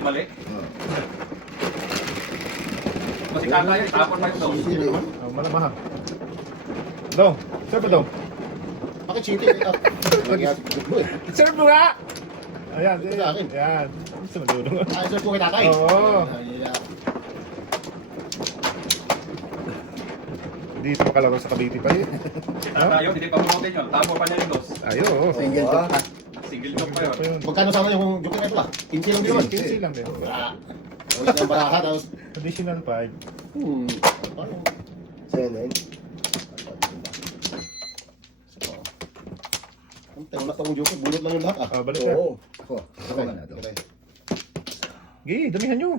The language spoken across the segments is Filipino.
Mali. Kasi kala yun, tapon pa ito. Malamahang. Dong, serve dong. Bakit chiti? Serve mo nga! Ayan, Ito sa akin. Ayan. Gusto mo dulong. Ay, sir po kay tatay. Oo. Dito pa kalaro sa Cavite pa yun. Si tata yun, hindi pa bumotin yun. Tapon pa niya yung dos. Ayo. Single joke na. Single joke pa yun. Magkano sana yung joke na ito ah? 15 lang yun. Kinsi lang din. Ah, ulit ng baraha tapos... Additional 5. Paano? 7. Ang tayo na itong joke, bunot lang yung lahat ah. Balik na. Oo. Ako nga na ito. Okay. Gigi, damihan nyo.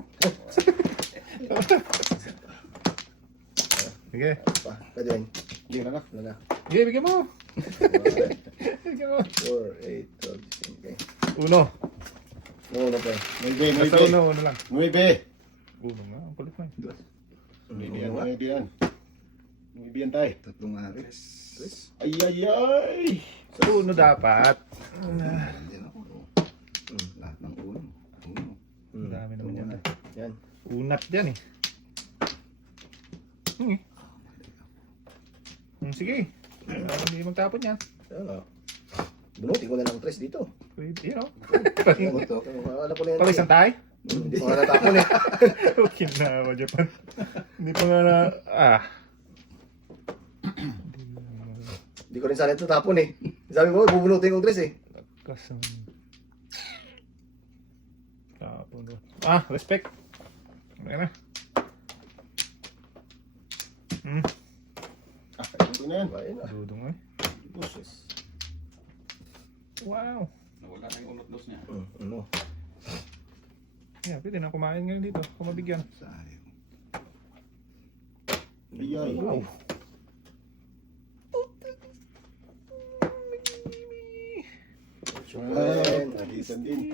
Sige. Pa, pwede yun. Hindi na na. Wala na. Gigi, bigyan mo. Bigyan mo. 4, 8, 12, okay. Uno. No, pa. Nuebe, Basta nuebe. uno lang. Nuebe. Uno nga, ang kulit mo eh. Nuebe yan, nuebe yan. Nuebe yan tayo. Tatlong aris. Ay, ay, ay. So, uno dapat. Hindi na ako. Lahat ng uno. Ang dami naman yan. Yan. Unat yan eh. Sige. Hindi magtapon yan. Bunutin ko na lang 3 dito. Pwede, you know. Wala ko na yan. Pawisan tayo. Hindi ko na natapon eh. Okay na ako, Japan. Hindi pa nga na... Hindi ko rin sana ito tapon eh. Sabi mo, bubunutin ko 3 eh. Kasang... Tapon doon. Respect. Ano na? Ito na yan. Ayun na. Dudong eh. Buses. Wow. Nawala na yung unot-dos niya. Ano? Yeah, pwede na kumain ngayon dito. Kung mabigyan. Sayang. Ay, ay. Wow. Ay, nalisan din.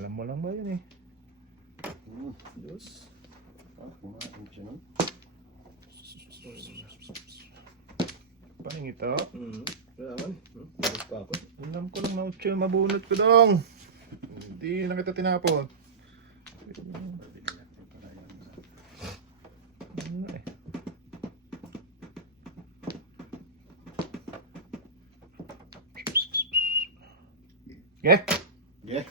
Alam mo lang ba yun eh? Diyos. Kumain siya nun. Paning ito. Wala man. Balik pa ako. Alam ko lang na utyo. Mabunot ko dong. Hindi na kita tinapon. Ano eh. Okay? Yeah.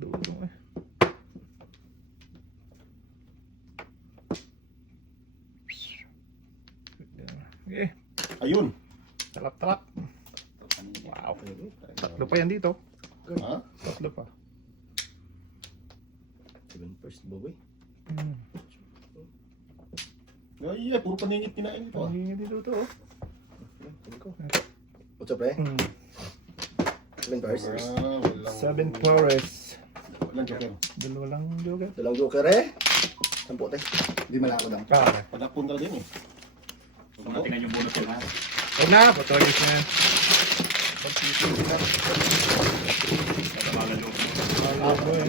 Dudong eh. Okay. Ayun. Talap-talap. Wow. Tatlo pa yan dito. Ha? Tatlo pa. 7 first boy. Ay, ay, puro paningit kinain ito ah. Pangingin dito to. What's up, pre? 7 first. Seven Torres. Walang joker. Dalawa lang joker. Dalang joker eh. Sampo tayo. Hindi malako lang. Padakpon talaga yun eh. Huwag mo natin yung bunot yun ha. Huwag na, patuloy na yan. Tatabagan yung Malabo eh.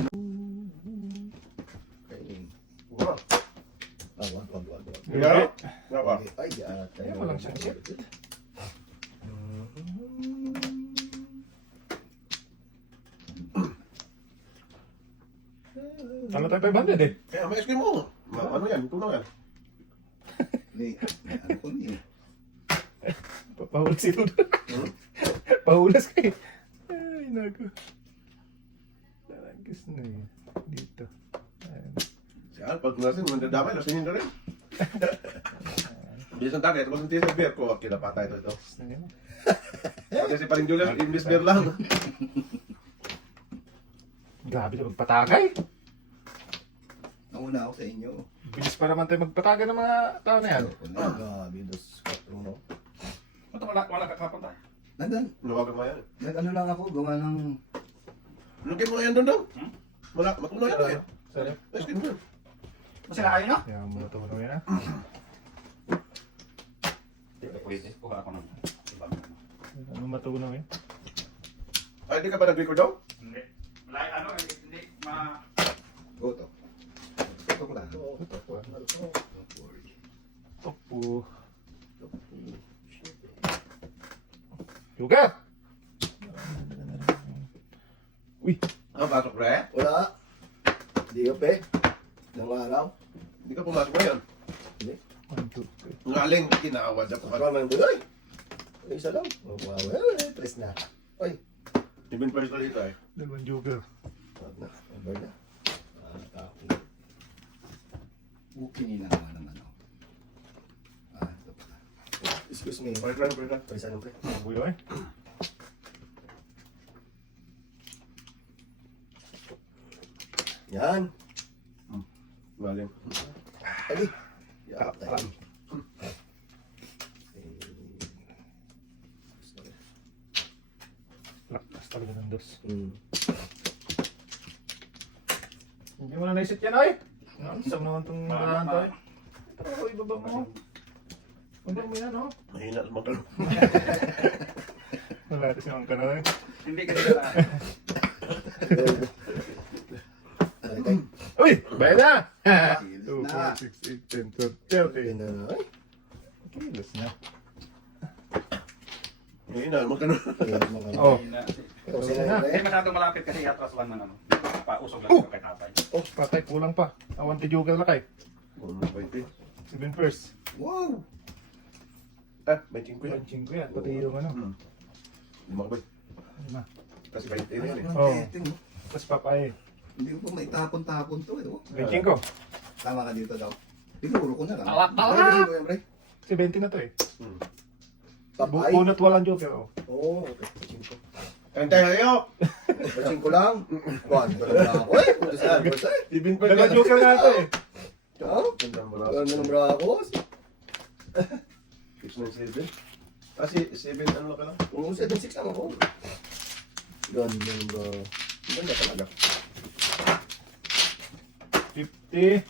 Wag. Wag. Yeah. Wag. Ay, tayo. Walang siya. Tama tayo 500 eh. Eh, may ice mo. Ano yan? Tunaw yan. Hindi. Ano ko niya? Pahulas si Ludo. Pahulas ka eh. Ay, naku. Naragis na eh. Dito. Ayan. Siya, pag nasin, mandadamay, lasinin na rin. Bilis ng tagay, tapos ng beer ko, kinapatay ito. Ayan. Pati si Paring Julius, imbis beer lang. Grabe na magpatagay. Nauna ako sa inyo. Bilis pa naman tayo magpatagay ng mga tao na yan. Grabe, 2-4 no? Ba't wala kakapunta? Nandan, Luwagan mo yan. nag-ano lang ako, gawa ng... Lugin mo yan doon daw. Wala, matuloy yan. Sorry. Ice cream mo. Masirahin nyo? Kaya mo ito na yan. Pwede, kuha ako ng ibang. Ano matunaw eh? Ay, hindi ka ba nag-record daw? Hindi. Hindi, Goto. Ito ko lang. Topo. Joker! Uy! Ang pasok pre? Wala. Hindi ko, pe. Ilang araw. Hindi ka pumasok ngayon. Hindi. Ang Joker. Ang aling kinawad ako. Ano naman yung ay! Ay, isa lang. Oh, wow, well, tres na. Ay, Even first na dito eh. Dalawang Joker. wag na. Over na. Tao. Booking nila naman ang ano. Ito pa. Excuse me. Pre. Pwesa nung pre. Mabuyo eh. Yan. Galing. Ay. Yan. Tayo. Lakas talaga ng dos. Hindi mo na naisip yan ay. Isang naman itong narahan tayo. Ito ako, ibaba mo. Ibaba mo yan oh. Mahina naman ka. Wala kasi naman ka na eh. Hindi kasi na. Uy! Bayad na! Kilos 2, na. 4, 6, 8, 10, 12, 30. Yan na. Ay. Kilos na. Mahina naman ka na. Yan mga Oh. Hindi na. Kasi na Hindi pre. masyadong malapit kasi atras lang man ano. Pausog lang yung kay tatay. Oh, patay, kulang pa. Awan ti Joker na kay. 20. 7 first. Wow! Ah, may 5 yan. 5 yan, pati yung ano. Lima ba? Lima. Kasi 20 na yan eh. Oh. Teteng, no? Tapos papay. Hindi ko pa maitapon-tapon to. Eh, oh. 25 ko. Tama ka dito daw. Tinuro ko na lang. Ay, kasi ko yan pre. Si 20 na to eh. Papay. Bunot walang Joker oh. Oo, okay. Pachinko. Kain tayo kayo! Pachinko lang. Kuhan, dalawa na ako. Eh, punta sa albert eh. Even first Dalang Joker na to eh. Oo. Kuhan na ng brakos. 6 na 7. Ah, si 7 ano ka lang? Oo, 7-6 lang ako. Ganyan ba? Ganda talaga. 50.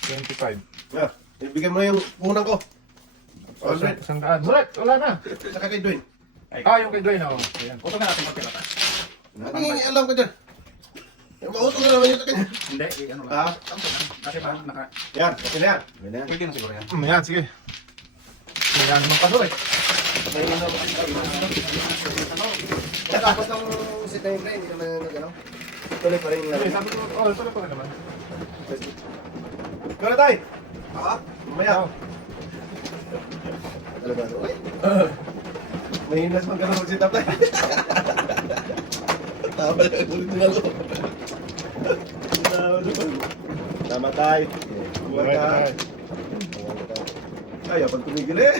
25. Yeah, ibigay mo na yung punang ko. Alright. Isang daan. Mulat, wala na. Saka kay Dwayne. Ah, yung kay Dwayne oh. Ayan. Usog na natin magkilata. Nangingialam ka dyan. Mautong na naman yung takin. Hindi, ano lang. Ah? Kasi ba, naka... Yan, okay na yan. Ganyan. Pwede na siguro yan. Ayan, sige. Ayan naman pa doon eh. Tapos ng set na yung pre, hindi naman nag-ano. Tuloy pa rin yung Okay, laro. sabi ko, oh, pala pala naman. Kaya tayo. Ha? Mamaya. Oh. Talaga to. Ay, Mahinas man ka na mag-sit up tayo. Tama na, ulit na ako. Tama tayo. Buwan Alright, ka. alright. Ayaw, pag tumigil eh.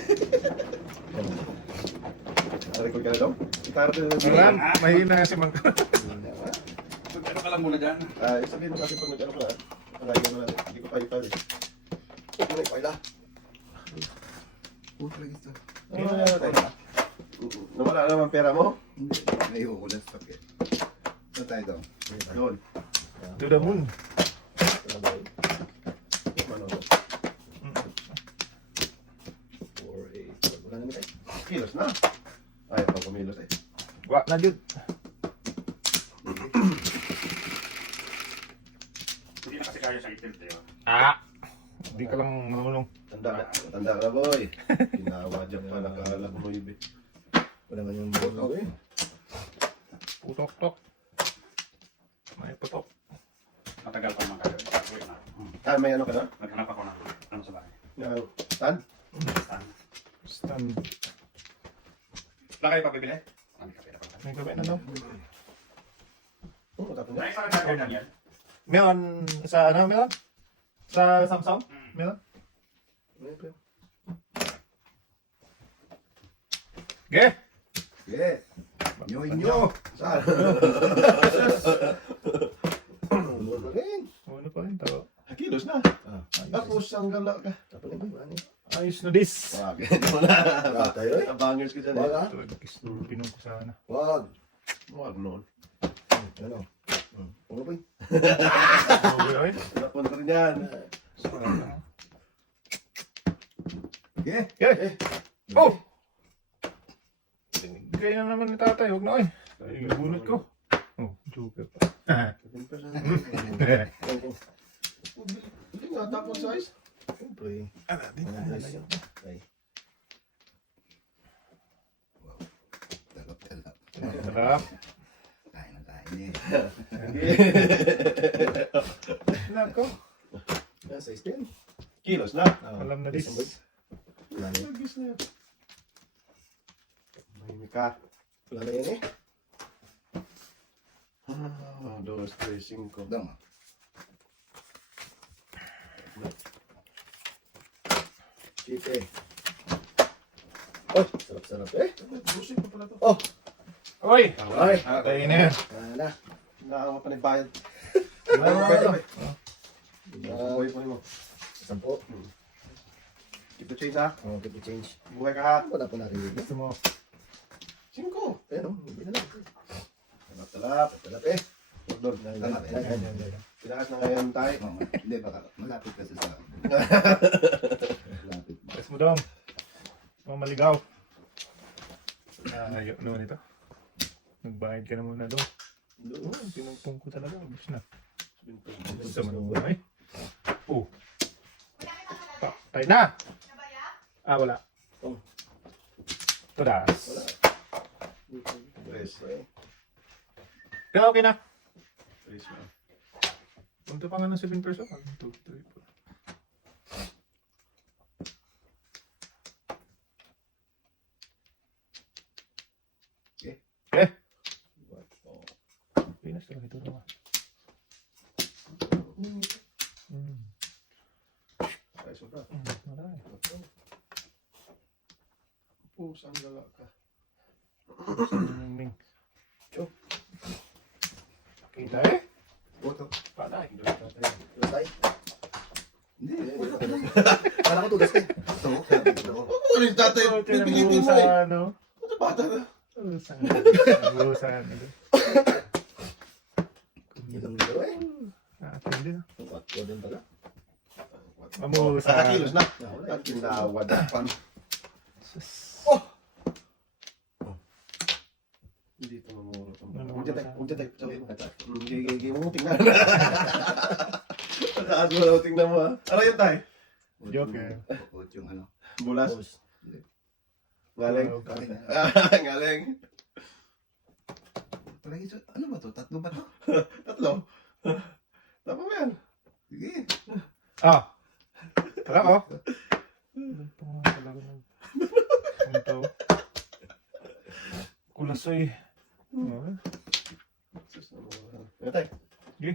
Record ka na daw? Itara din na Ayan, mahina si Mang. Ano ka lang muna dyan? Sabihin mo kasi pag nag-ano ka na, palayan mo natin. Hindi ko pa ipali. huwag mo na ipaila. Puta lang ito. Ano na tayo? Nawala naman pera mo? Hindi. Naiho ko lang sa sakit. Saan tayo daw? Doon. To the moon. Ano? 4-8. Wala naman tayo. Kilos na. Ayaw pa kumilos eh. Wa na jud. Hindi na kasi kaya siyang itilte. Ah. Hindi ka lang marunong. Tanda ka boy. Kinawadyak pa, nakaalak mo ibig. Wala naman yung buto eh. Putok-tok. May putok. Matagal pa naman kayo. Wait na. May ano ka na? Naghanap ako ng ano sa bahay. Tan? Stand. Stand. Wala kayo pabibili? Kami kape na pala. May gawin na daw. Oo, tapos May na. isang nagkakaroon na yan. Meron sa ano meron? Sa Samsung? Meron? Ge! Yeah. Nyo. Saan? Ano pa rin? Ano pa rin tao? Kilos na. Tapos ang gala ka. Tapos na ba? Ano? Ayos na dis. Wag. Hindi mo na. Wag tayo eh. Abangers ko dyan Wag eh. ah. Pinong ko sana. Wag. Wag noon. Ano? Ano ba yun? Okay, ay. Napon ko rin yan. Sana. Yeah. Ge! Oh! Kaya na naman ni tatay. Huwag na ay. Ay, bunot ko. Oh, joker pa. Hindi nga tapon size. Siyempre. Ano din? Ano Ano guys? yun? Ay. Sarap. Kain na kain eh. Nako. Sa 16. Kilos na. Alam na this. Wala na yun. Lagis na. Mahimik ka. Wala na yun eh. 1, 2, 3, 5. Dong. Cheap eh. Oh, sarap-sarap eh. Busing pa pala to. Oh, Oy! ay. Tayo na yan. Wala. Naawa pa ng bayad. Wala. Buhay po mo. 10. Keep the change ha. Oh, keep the change. Buhay ka ha. Wala pa natin yun. Gusto mo? 5. Pero, hindi na lang. Talap-talap. Sarap eh. Lord, Tama ba yan? tinakas na ngayon tayo. Oo, hindi, baka malapit kasi sa akin. Malapit ba? Press mo daw. Mga maligaw. Ayaw naman ito. Nagbayad ka na muna daw. Doon, tinugtong ko talaga. Abis na. Gusto mo naman eh. Oh. Tayo na! Ah, wala. Oh. Tudas. Press. Kaya okay na. Press mo. Punto pa nga ng 7 pesos. 1, 2, 3, 4. Eh. Pinas talaga ito naman. Ay, sobra. Marami. Pusang gala ka. Ming. Kita eh. Puto. Patay. Lusay. Hindi. Kala ko tugas eh. Ito. Ano yung tatay? Pipilitin mo eh. Ano? Ano bata na? Urusan. Urusan. Ilang kilo eh. Atin din. Wala din pala. Amusan. Kilos na. Wala At kinawad na pan. Hindi ito mamuro. Huwag dyan tayo. Huwag dyan tayo. Hindi mo tingnan. Taas mo na tingnan mo ha. Ano yun tayo? Joker. Puto yung ano. Bulas. Boss. Galing. Kain na. Galing. Palagi ito. Ano ba to? Tatlo ba to? Tatlo. Tama mo yan. Sige. Ah. Wala ko. Ito nga talaga ng... Ito. Kulasoy. Ah. Ano tayo? Sige.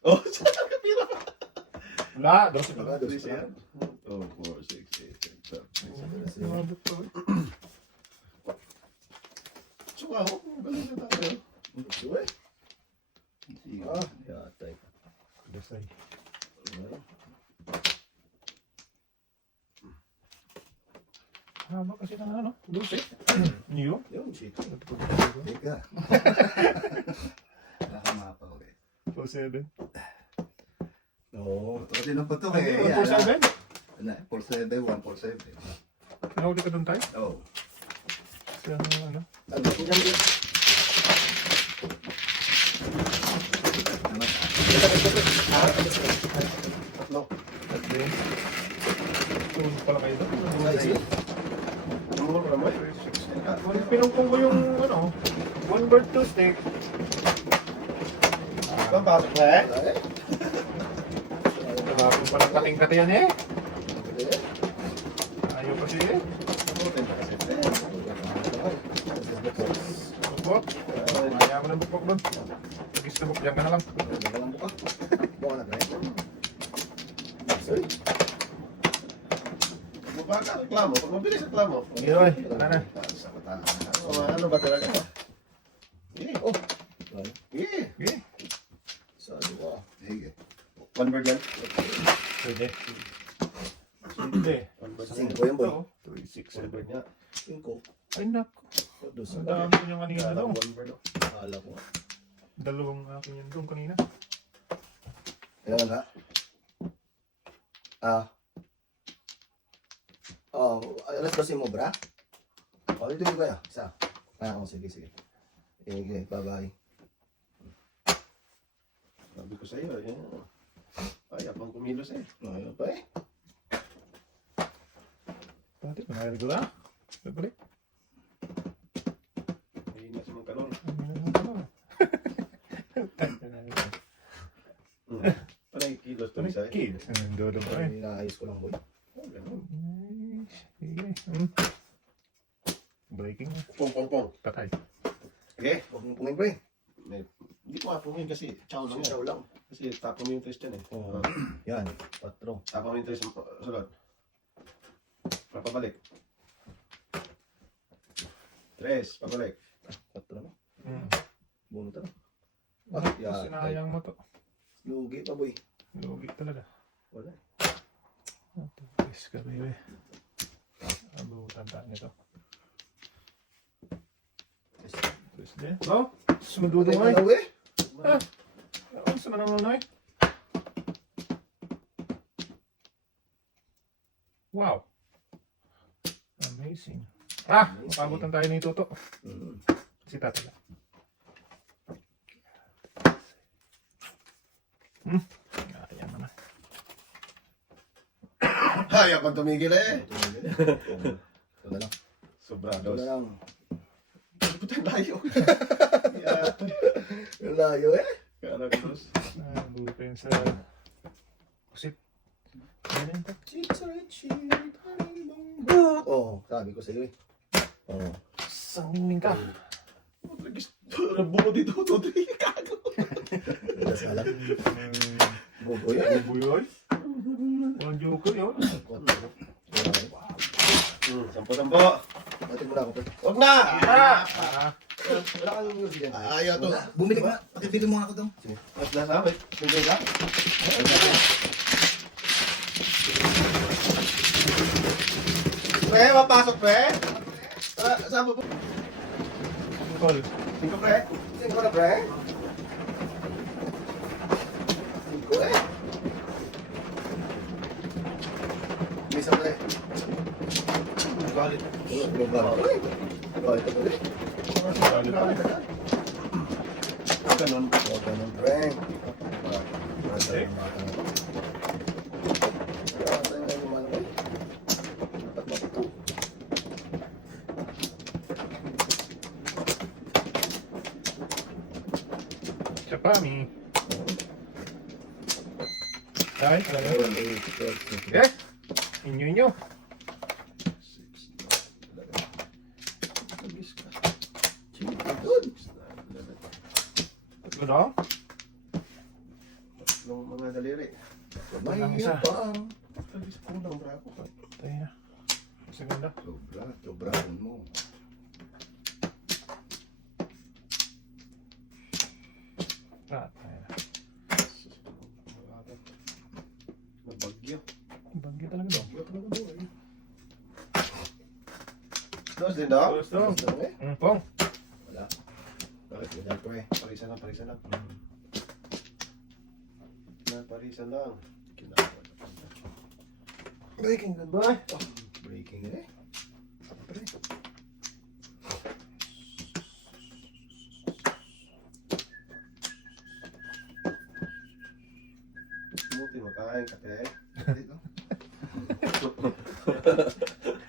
Oh, saan ka pira pa? Wala. Dosi pa. Wala, Please dosi pa. yan. 2, 4, 6, 8, 10. Grabe to. Suka ako. Galing na tayo. Ito eh. Sige. Ah, yatay. Kulasoy. Haba kasi ng ano. Dosi. Niyo. Yun, shit. Teka. Nakamapa ko eh. 4-7. Oo. Kasi nung puto Ano, eh. 147? 4-7, 1-4-7. Nahuli ka doon tayo? Oh. Sa ano? Ang bakit yan din. Ano? Tatlo. At then, tulog pala kayo doon. Tumuro ka naman. Pinungkong ko yung ano, 1 bird 2 stick. Ang pasok na eh. Wala eh. Tabakong palang kating-kati yan eh. Ayaw kasi eh. Putin na kasi. Bukbok. Ayaw mo ng bukbok doon. Pagis na bukbok, diyan ka na lang. Walang buka. Buka na tayo. Sorry. Pag mabaka, reklamo. Pag mabilis, reklamo. Sige Roy, wala na. Sa mata. Ano ba talaga? Oh. Yeah. Sige. Sabi ko. Sige. One bird yan. Pwede. Hindi. One bird. 5 yan boy. 3, 6, One 7. bird nga. 5. Ay naku. Dos. Ang dami ko yung kanina daw. One bird. Akala ko. Dalawang akin yan doon kanina. Kailangan ha? Ah. Oh, alas 12 mo, bra? Oh, dito ko ya. Isa. Ah, oh, sige, sige. Okay, bye-bye. Sabi ko sa'yo, eh. Ay, apang kumilos eh. Ano pa eh? Pati, manayari ko na. Balik. Ay, nasa mong kid. Dodo pa eh. Inaayos ko lang, boy. Sige. Breaking. Pong, pong, pong. Patay. Okay? Huwag mong pungin, pre. Hindi ko nga pongin kasi chow lang yan. Chow lang. Kasi tapon mo yung twist yan eh. Oo. Yan, 4. Tapon mo yung twist sulod. Papabalik. 3, pabalik. 4 na. Mm. Bunot na. Sinayang mo to. Lugi pa, boy. Lugi talaga. Wala. Tupis ka, baby. Abutan tayo nito. Twist din. No? Sumundudo mo eh. Ano, eh? Ano sa manang ano eh? Wow. Amazing. Pabutan tayo ni Toto. Si Tata lang. Ayan naman. Ayaw kang tumigil eh. Ito na lang. Ito Sobrados. na lang. Putan tayo. Yung layo, eh. Karagos. Buti pa yun sa kusit. Ganyan pa. Oo, sabi ko sa'yo, eh. Oo. Sangin ka. Buko dito. Tutoy. Kago. Wala sa alam. Bobo yan. Buyoy. Walang joker yun. 4. Sampo. Batin mo na ako, pre. Huwag na! Wala kang music yan. Ayaw to. Bumili ka. Pakibili mo ako doon. Mas nasa amin. Bigay ka? Pre, mapasok pre. Saan po po? Call. 5 pre. 5 na pre. 5 eh. Misa pre. Galit. Oh, ito pre. Ganun. Ganun, pre. Chapami. Ay, talaga. Okay. Inyo. Tatlo daw? Tatlong mga daliri. Walang isa. Kulang bravo. Tayo na. Segunda. Sobra mo. Tayo na. Nabagyo. Bagyo talaga daw. Dos din daw? Tapos daw. eh. Pong. Wala. Bakit mo dyan, pre? Parisan lang. Parisan lang. Breaking goodbye. Breaking eh. Pre. Buti makain ka te.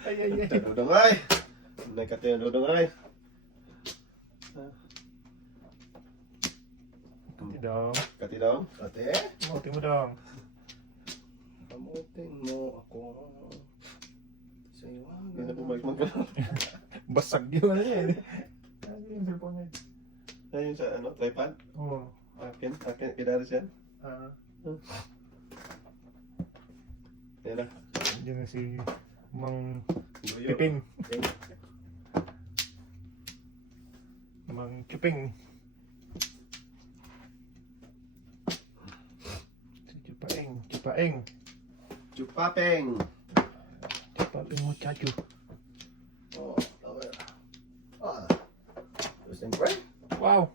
Ay. Dudungay. Nay ka te dudungay. Hindi daw. Kati daw. Ate, Muti mo daw. kamutin mo ako. Sa Ganda po iwagan. balik Basag yun ano yan. Ano yung cellphone niya? Ayun sa tripod. Oo. Akin, kidaris yan. Yan na. Diyan na si Mang Guyo. Piping. Mang Kiping. Si Chupaeng. Chupapeng. Chupaeng muchacho. Oh, okay. Gusto yung pre? Wow.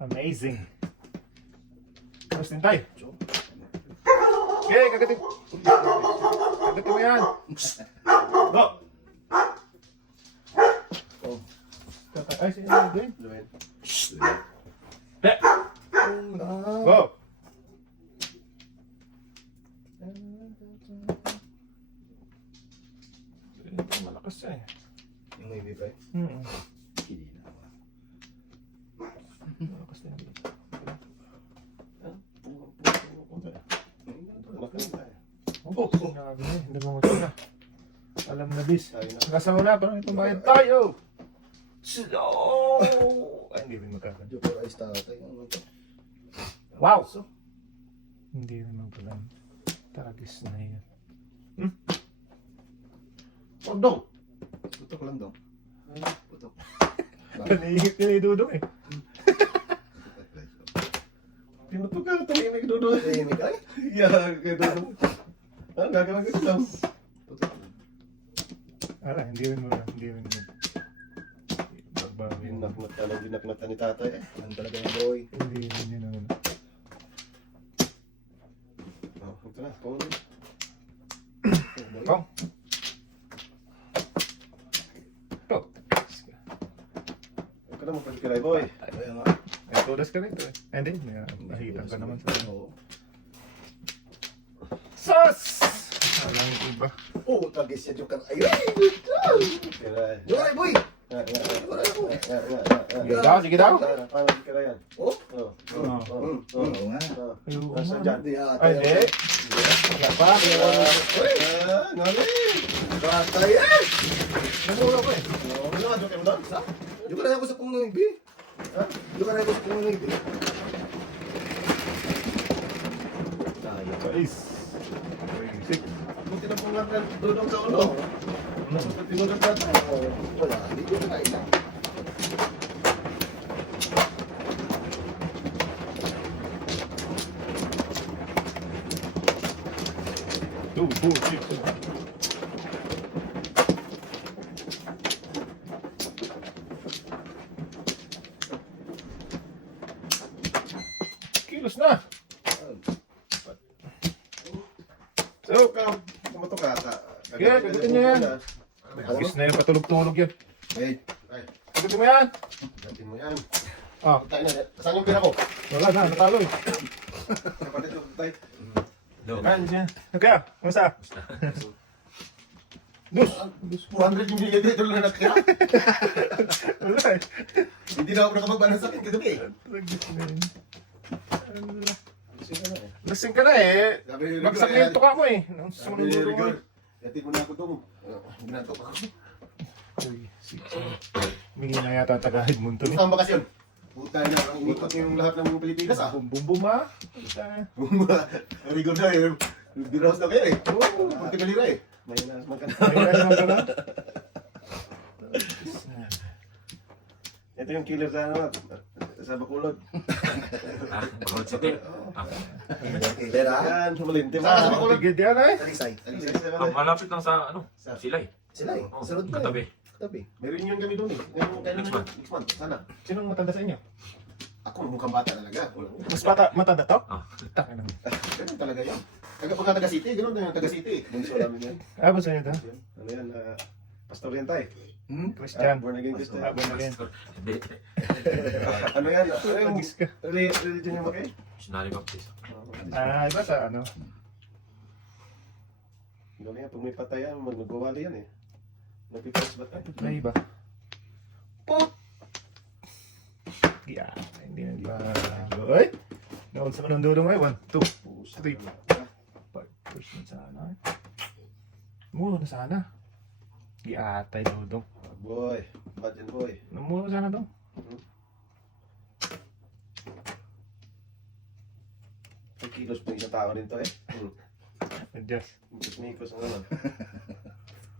Amazing. Tapos din tayo. Okay, kagatin. Kagatin mo yan. Go! Oh. Ay, sino yung din? Luwen. Go! Malakas siya eh. Yung maybe pre? Hindi na. Malakas din dito. Grabe na, hindi mo na. Alam na bis. Tayo na. Nasa una, parang itong bayad tayo. Ay, hindi rin magkakadyo. Joker Ice tatay. Ano to? Wow! Hindi naman pala. Tagis na yan. Pagdong! Putok lang daw. Putok. Panihigit ka ni Dudong eh. Pinutok ka, tumimik doon. Tahimik ay. Yeah, kaya doon. Ah, gagawin ko lang. Putok lang. Ara, hindi rin mo. Magbawi. Ginaknat ni tatay eh. Ano talaga yung boy? Hindi rin yun ano. Oh, ito na. Pong. Pong. Pong. Huwag ka na magpakikiray, boy. Kaya nga. Ay, todas ka rito eh. Hindi, nahitan ka naman sa ano. Oo. Sus! Alam ko ba? Oh, tagis siya Joker. Ay, Kiray. Joker boy! Nga. Sige daw, sige daw. Paano kiray yan? Oh? Oh. Oo. Oo nga. Oh. Ayoko Nasaan nga. dyan? Hindi ata. Ay, hindi. Wala pa. Ah, ngali! Tatay eh! Namura ko eh. Oh, ano nga, joke mo doon? Sa? Joker na ako sa pong nung ibi. Ha? Joker na ako sa pong nung ibi. Sais. Six. Buti na pong lang dudong sa ulo. Tinulog na ito. Oh, wala. Hindi ko na kailan. Two, four, six. Kilos na. So, kumato ka. Yeah, gagutin niya yan. Agis na yun, patulog-tulog yan. Wait. Ay, Sagutin mo yan. gatin mo yan. Ah, Tayo na. Saan yung pira ko? wala na, natalo eh. Kapatid ko, tayo. Kain siya. Kaya, kumusta? Dus. 200 yung binigay dito lang nakakira. Wala eh. Hindi na ako nakapagbanan sa akin kagabi eh. Agis na yun. Sige na eh. Lasing ka na eh. Sabi ni Rigor, Magsakento ka mo eh. Ang Sabi ni sumunod Rigor, mo yatin mo na ako doon. Ginatok ako. Uy, Mingi na yata tagahid mo ito. Gusto ang bakasyon? Puta na, ang umikot yung lahat ng mga Pilipinas ah. Bum bum ah. Puta. Rigor na eh. Diraos na kayo eh. Oo. Punti kalira eh. May naasman ka na. Ayun naman ka na. Ito yung killer sa ano, sa Bacolod. Bacolod City. Pera? Yan, humalintim. Sa Bacolod. Tigid yan eh. Talisay. Ang malapit lang sa ano, sila eh. Sila eh. Oo, Sunod ko eh. katabi. Katabi. May reunion kami doon eh. Ngayon, kailan Next naman? month. Next month. Sana. Sinong matanda sa inyo? Ako, mukhang bata talaga. Mas matanda to? Ah. Taka na. Ganun talaga yun. Pagka taga City, ganun na yung taga City. Bunso namin yan. Ah, basta yun to? Ano yan, pastor yan tayo. Christian. Born again Christian. Ah, bueno yan. Hindi. Ano yan? Ano yung Agis ka. religion yung makay? Missionary Baptist. Ah, iba sa ano? Gano'n yan, pag may patay yan, magwawali yan eh. Nagpipas ba tayo? May iba. Put! Yeah, hindi na iba. Ay! Naon sa kanang duro ngayon. 1, 2, 3, 5. Push na sana. Muro na sana. Giatay dudong. Boy, bad yan boy. Namuro sana to. Ay, kilos po isang tao rin to eh. Adjust. Mikos ang ano.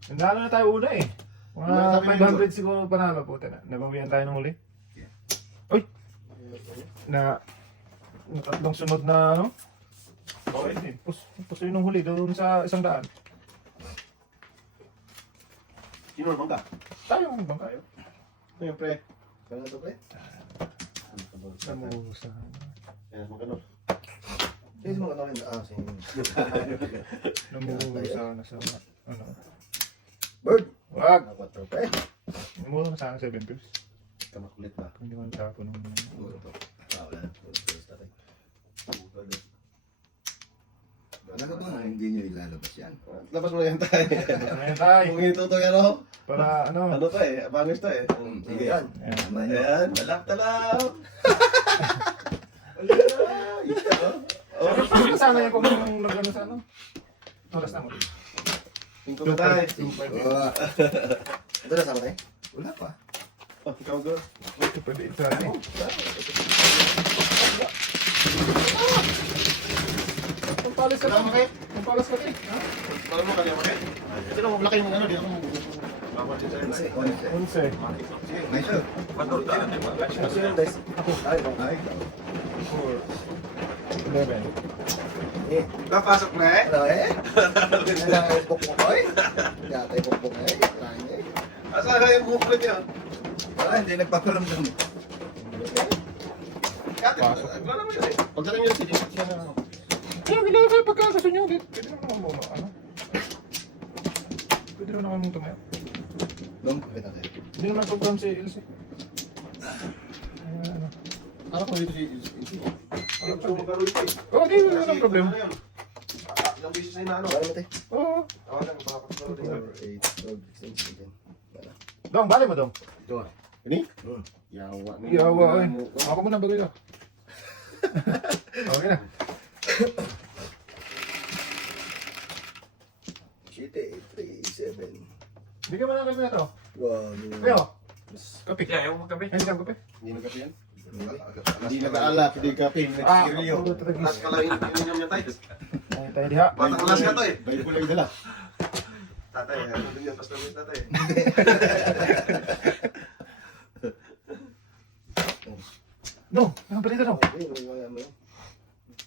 Nandalo na tayo una eh. Ano Mga sabi mo, 500 siguro panalo po. Nabawian tayo ng huli. Uy! Na tatlong sunod na ano? Okay din. Puso yun ng huli doon sa 100. Sino naman ka? Tayo ang bang kayo? Siyempre. Kaya ito pre? Namuro sa... Yan, naman ka no. Sige mga ano rin. Ah, sige. Namuro sa... Ano? Bird! Wag! Ah, 4 pre. Namuro na sa akin 7 pips. Kamakulit ba? Hindi man tapo nung... Ah, wala. Puro tatay. Ano ba hindi nyo ilalabas yan? Labas mo na yan tayo. Ayan tayo! Kung itutoy ano? Para ano? Ano to eh? Bangers to eh. Sige yan. Ayan. Tama nyo. Ayan, talap-talap. Ayan, ito. Oh. Sana yung kung nag-ano sa ano? Todas na mo. Tingko na tayo. Ah, Ito na sama tayo. wala pa. Oh, ikaw go. Ito pwede ito natin. Pampalas ka Wala mo na. kayo? Pampalas ka din. Ha? Wala mo kanya mo kayo? Sino mo malaki yung ano, di ako bawal din sa'yo. Unse. Sige, May sir. Sino yung dice? Ay, bang. Ay, 11. Eh, Napasok na eh. ano eh? Kailangan yung bukbuk ko eh. Yata yung bukbuk eh. Kailangan eh. Asa na yung buklet yun? wala, hindi nagpaparamdam. Kati, wala mo yun eh. Pagdating yun, sige, siya na ano. Kaya hindi kayo pagkakaso nyo. Pwede naman naman muna. Ano? Pwede naman naman mong tumayo. Long, kita tayo. Hindi naman program si Elsie. Ano? Harap mo dito si Ilsi. Gusto mo magkaroon ito eh. Oo, di wala nang problema. Ano yun? Ilang beses na inaano. Bali mo tayo. Oo. Tawagan mo, baka pagkaroon din. 4, 8, 12, 16, 17. Wala. Dong, bali mo dong. Ito ah. Ini? Hmm. Yawa. Yawa eh. Ako muna bagay ka. Okay na. Shit eh, 3, 7. Hindi ka malaki na ito. Wow. Kaya, kape. Ayaw mo kape. Ayaw mo kape. Hindi na kasi yan? Hindi nag-aalak, hindi kape, nag-sigarilyo. puro tragis. Last pala yung ininom niya tayo. Ay, tayo diha. Batang last ka to eh. Bayo ko lang dala. Tatay, ano din yan, pastor Luis tatay. Dong, ang balita dong. Ay, wala mo yun.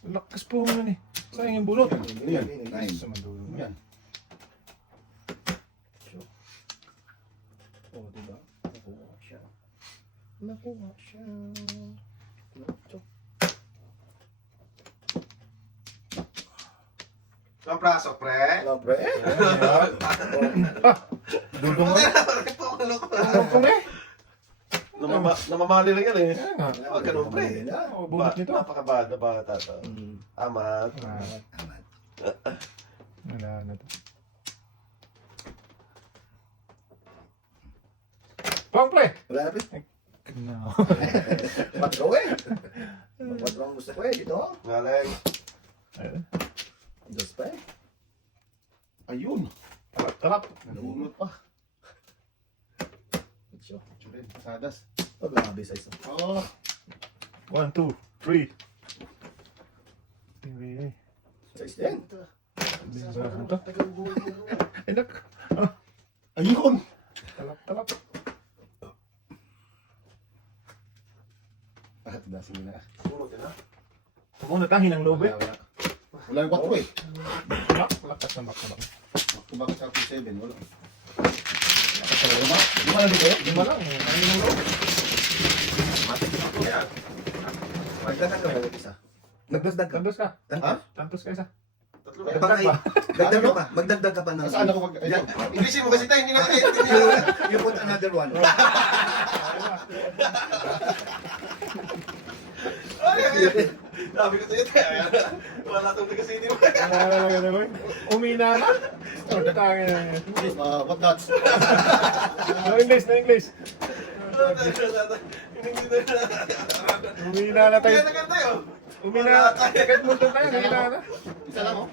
Lakas po mo nun eh. Sayang yung bulot. Ano yan? Nine. Sa mandulo mo yan. Oh, diba? Nakuha siya. Nakuha siya. Nakuha. Ang praso, pre. Wala, pre. Dudong mo. Bakit po ako loko? Dudong ko eh. Namamali lang yan eh. Kaya nga. Huwag ganun, pre. Oh, bulot nito. Napakabad na bata to. Mm. Amat. Wala na to. Pang pre! Wala na, pre. No. Patro eh. Patro ang gusto ko eh. Dito. Galing. Ayun. Dos pa eh. Ayun. Tarap. Nalulot pa. Sure. Churin, pasadas. Oh, grabe size. Oo. 1, 2, 3. Tingnan. Size din. Ano to? Ay, nak. Ayun. Talap. Bakit dasin nila? Muna tangin ng loob eh. Wala yung 4 eh. Lakas ng bakla. Bakit sa 7? Wala. Lima lang dito eh. Lima lang. Tangin ng loob. Magdagdag ka ba? Isa. Nagdagdag ka. Tantos ka. Ha? Tantos ka isa. Tatlo Ano na. ba kayo? Dagdag ka pa. Magdagdag ka pa ng... Saan ako mag... Ayun. Inglesin mo kasi tayo, hindi na kayo. You put another one. Sabi ko sa'yo tayo. Wala itong taga-city mo. Umina na. Tangin na yan. What nuts? No English, no English. Umina na tayo. Kaya nagan tayo. Umina na. Sakit mo tayo. Umina na. Isa lang oh.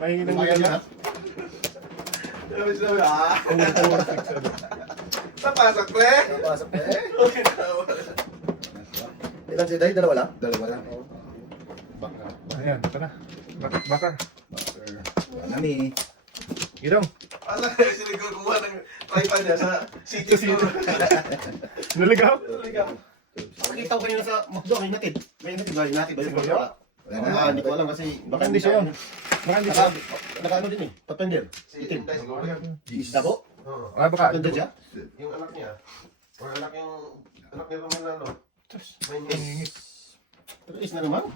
Mahinang Kaya na. na. Sabi ah. 4, 4, 6, 7. Napasok, pre. Napasok na eh. Okay na. Ilan si Day? Dalawa lang? Dalawa lang. Baka. Ayan, ito na. Bakar. Nani. Gidong. Ala, sila ko kumuha ng tripod niya sa city store. Naligaw. Nakita ko kanina sa McDo, may natid. May natid ba? Natid ba yun? Wala. Ah, hindi ko alam kasi Baka hindi siya yun. Baka hindi siya. Naka-ano din eh, patender. Itim. Isda po? Oo. Ah, baka. Patender siya? Yung anak niya. Or anak ni Romelano. May Panungit. Is na naman.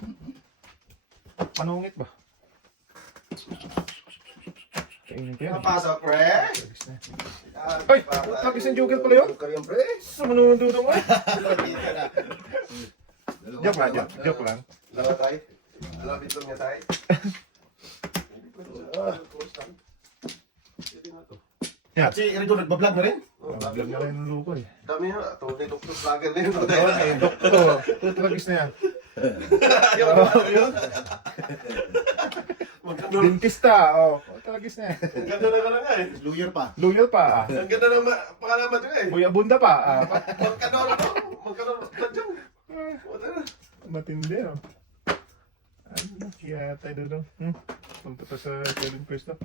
Panungit ba? Kainin ko yan. Napasok, pre. Ay! Tapos isang joker pala yun? Joker yan, pre. Sa manunundudong eh. Joke lang, Dalawa. joke lang. Dalawa tayo. Dalawa dito niya tayo. Yan. Si Erido nagbablog na rin. Vlog na rin ng luko eh. Dami yun. Ito, may doktor vlogger na yun. Doktor. Tutragis na yan. Yun. Dentista. Oh. kiss na. Ang ganda na nga eh. Lawyer pa. Loyal pa. Ang ganda na pangalaman nila eh. Kuya Bunda pa. Magkano ako? Magkano tadyang? Wala na. Matindi, no? Ano? Kaya tayo doon. Punta pa sa 7 pwesto.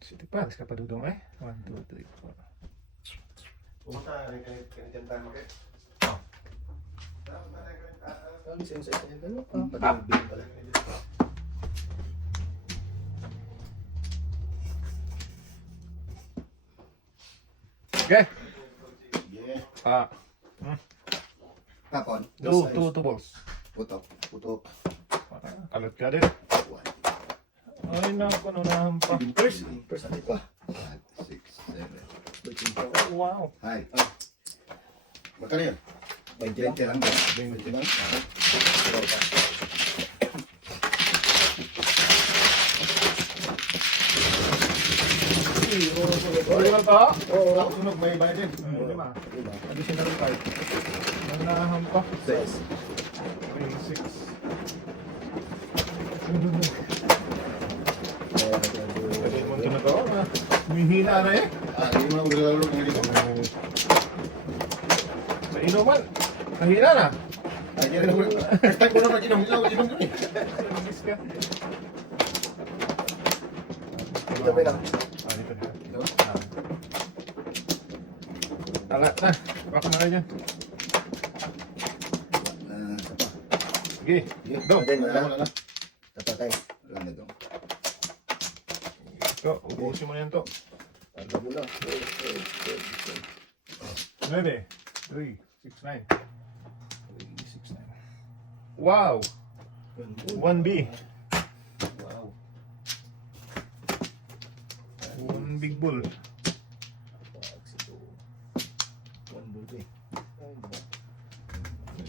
City Paris ka pa dudong eh. 1, 2, 3, 4. Pumunta ka rin kanitiyan tayo makit. Ang isa yung gano'n pa. Pati yung pala. Okay. Yeah. Tapon. Two balls. Putok. Putok. Kalat ka din. Ay, naku, nunahan pa. First natin pa. 5, 6, 7. Wow. Hi. Magkano yan? 20 lang. 20 lang ba? 20 lang. Sorry ba to? Tapos sunog, may bayad din. Lima. Diba? Additional 5. Nunahan pa. 6. 3, 6. Pwede mo ito na to. Humihina na eh. Hindi mo na maglalaro ng ganito. Sa inuman. Nahina na. Hindi rin ako. First time ko na mag-inom. Inom yun eh. Miss ka. Dito pa lang. Dito na. Angat na. Baka na kayo dyan. Isa pa. Sige. Go. Then, Wala na. Tapatay. Wala na doon. Go. Ubusin mo na yan to. Tanda mo na. 9, 3, 6, 9. 3, 6, 9. Wow. 1B. Wow. 1 big bull. One bull eh.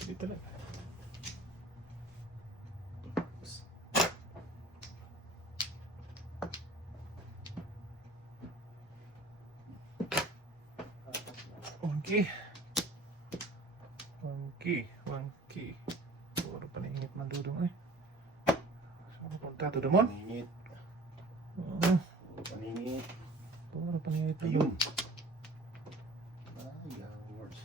Dito lang. Wangki. Puro paningit man dudong eh. Saan punta to Dumon? Paningit. Paningit. Puro paningit na Ayun. dun. Words.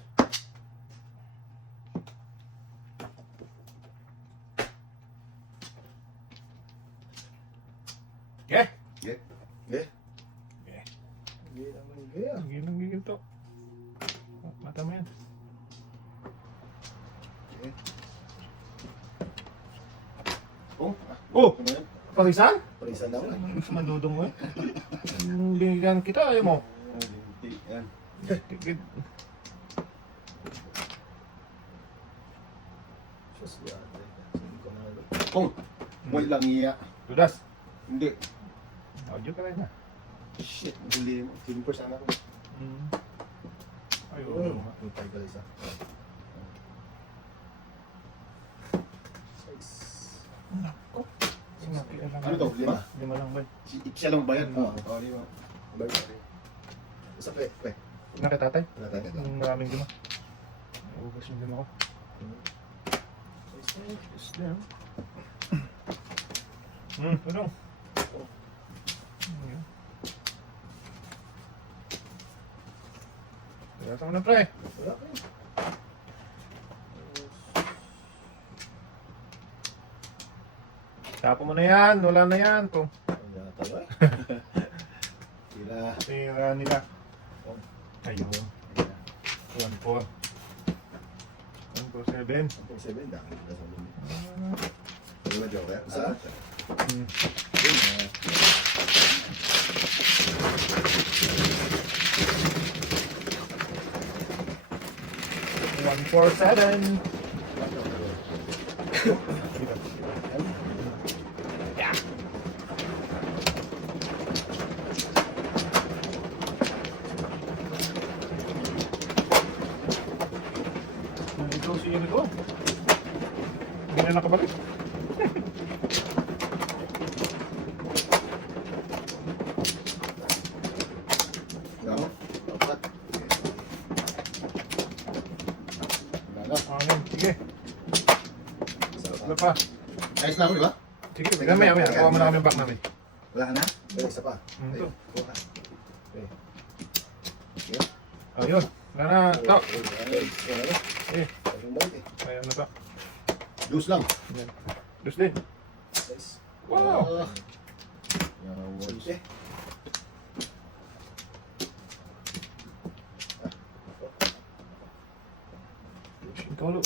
Okay. Hindi naman gaya. Gigil to. Mata mo yan. Oh! Ano yan? Parisan? Parisan na ako. Mandudong mo eh. Bigyan kita, ayaw mo. Hindi. Yan. Tigid. Diyos yate. Hindi ko na alam. Kung. Wala lang iya. Dudas. Hindi. Audio ka rin na. Shit. Huli mo. Silver sana ako. Ayun. Tutay ka isa. Nako. Ano to? Lima? Lima lang ba? Siya lang ba yan? Oo. Oo, lima. Isa pe. Nakitatay? Natay ka. Maraming lima. Ubus yung lima ko. Is there? Ano? Kaya ka na pre. Wala ka yun. Tapo mo na yan. Wala na yan. Kung Wala tayo eh. Sila. tira nila. Ayun. 1-4. 1-4-7. Ang 7 dami. Nasa lumi. Ano ba, Joker? Isa. One, 4-7. Nandito si Unico. Hindi na nakabalik. Ano? Apat. Wala na. Amin. Sige. pa. Ayos na ako, di ba? Sige, maya. Kuha mo na kami yung back namin. Wala ka na? Ay, isa pa. Ito. Kuha ka. Ayun. Wala na. Ito. Eh, Ayun balik eh. ayun na to. Juice lang. Yan. Dus din. Guys. Wow! Sige. Ikaw ulo.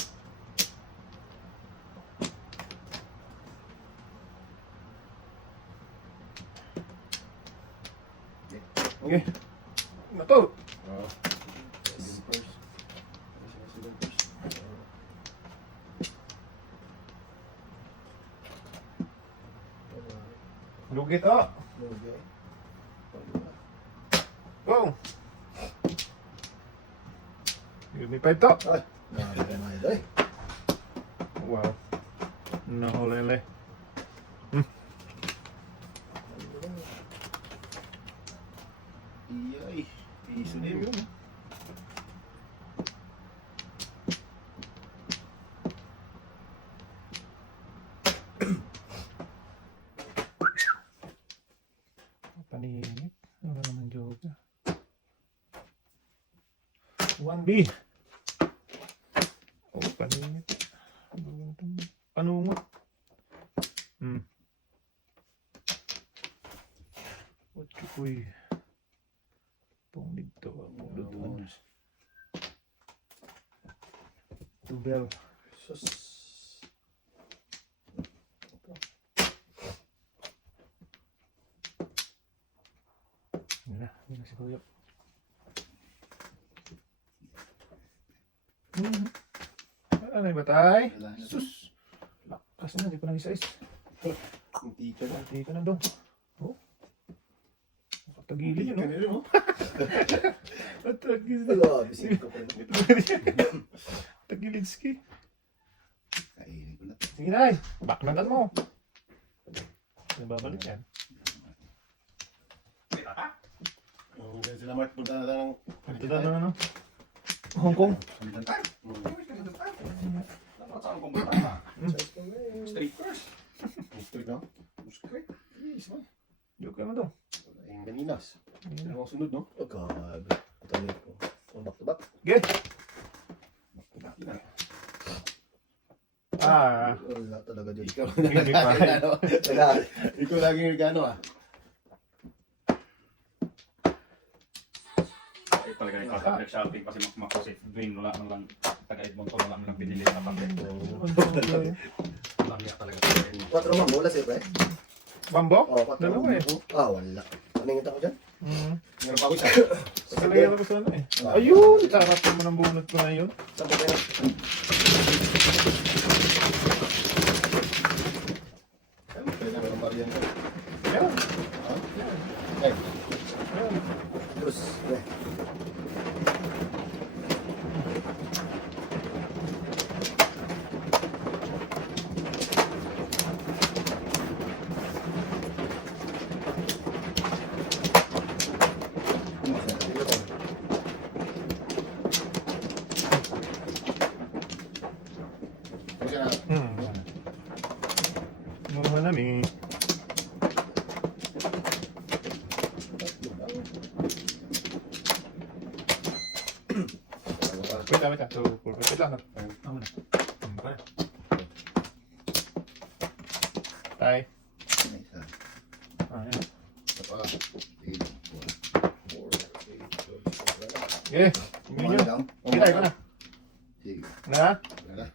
Okay. Ano to? Lugi to. Okay. Wow! Give me 5 to. Ay, nakakaya na ito eh. Wow. Nahulele. Iyay. Piso din. Ayun. Paninit. Wala naman joke. 1B. Oh, paninit. Panungot. What chukoy. Pong dito. Pong Tubel. Sus. Yan na si Kuya. Ano na yung batay? Wala na. Sus! Lakas na, hindi ko nang isa-is. Hindi ka na. Hindi ka na doon. Oh. Nakatagilid yun, Hindi ka oh. na rin, oh. Natagilid. Ala, bisig ko pa rin. Tagilidski. Kainin ko na. Sige na, baknagan mo. Babalik yan. Oh, ganyan sila Mark. Punta na lang ng... Ito na ano? Hong Kong. Salitan tayo. Dapat saan kong bata? Strippers. Straight na. Straight. Yes, man. Joke naman doon. Ayun, ganinas. Dalawang sunod, no? Oh, grabe. Patuloy ko. Oh, back to back. Okay. Bakit na? Wala talaga dyan. Ikaw Hindi pa. ano? Tagal. Ikaw laging nagano, ah. Ay, talaga yung nag-shopping kasi makusit. Dwayne, wala lang. Taga-Edmonton, wala lang pinili sa papel. Walang niya talaga. 4 man, mula siyempre. Bambo? Oh, 4 Dalawa eh. Ah, wala. Paningit ako dyan. Meron pa ako isa. Kalagay ako sa ano eh. Ayun! Sarap mo ng bunot ko na yun. Saan ba kayo? Pwede na meron pa rin yan. Yan. Ay, Yan. Terus. Eh. huwag ka na. Naman namin. Wait lang. So, wait lang. Tama na. Okay. Tay. Isa. Ayan. Isa pa. Sige. Okay. Hindi One nyo. down. Kita ko na. Sige. Na? Wala.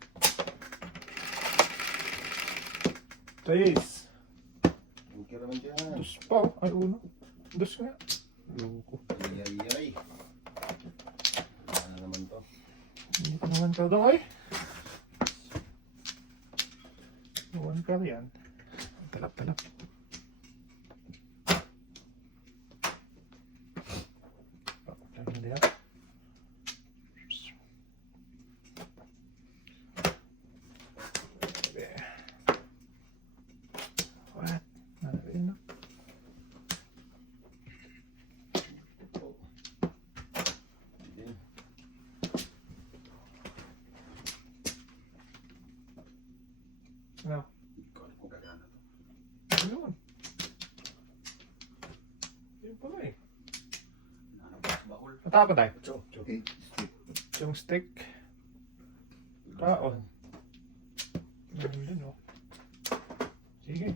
Tres. Huwag ka naman dyan. Dos pa. Ay, uno. Dos nga. Loko. Ay. Ano naman to? Hindi ko naman ka daw ay. Iwan ka yan. Talap. Lagi na yan. What? Ano yun na? No. Ayun pala eh. Ano ba? Bakul. Matapon tayo. Okay. Yung stick. Kaon. Meron din oh. Sige.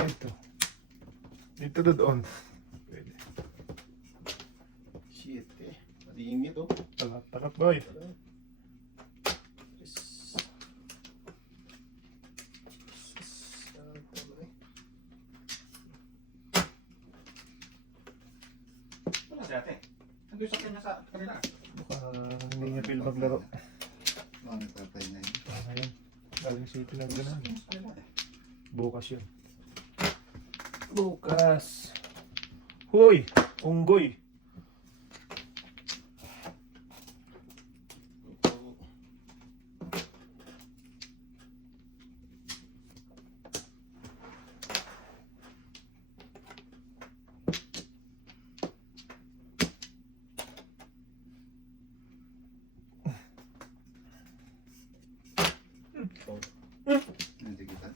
Ito. Dito doon. Pwede. Shit eh. Matiingit oh. Talap boy. Wala si ate. Nandun sa kanya sa kanila. Baka hindi niya feel maglaro. Mga nagtatay na yun. Ayun. Galing city lang din. Sa kanila eh. Bukas yun. Bukas. Huy! Unggoy! Hindi kita.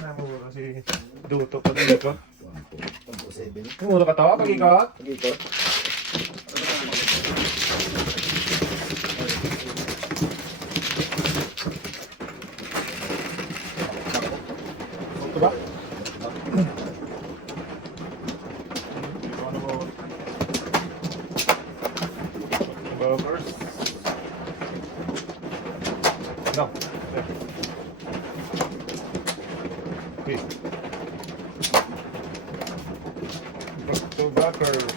Namura si Duto pag ikot. 127. Namura ka tawa pag ikot? Pag-ikot. Ito ba? Burgers. No. Okay. Back to backers.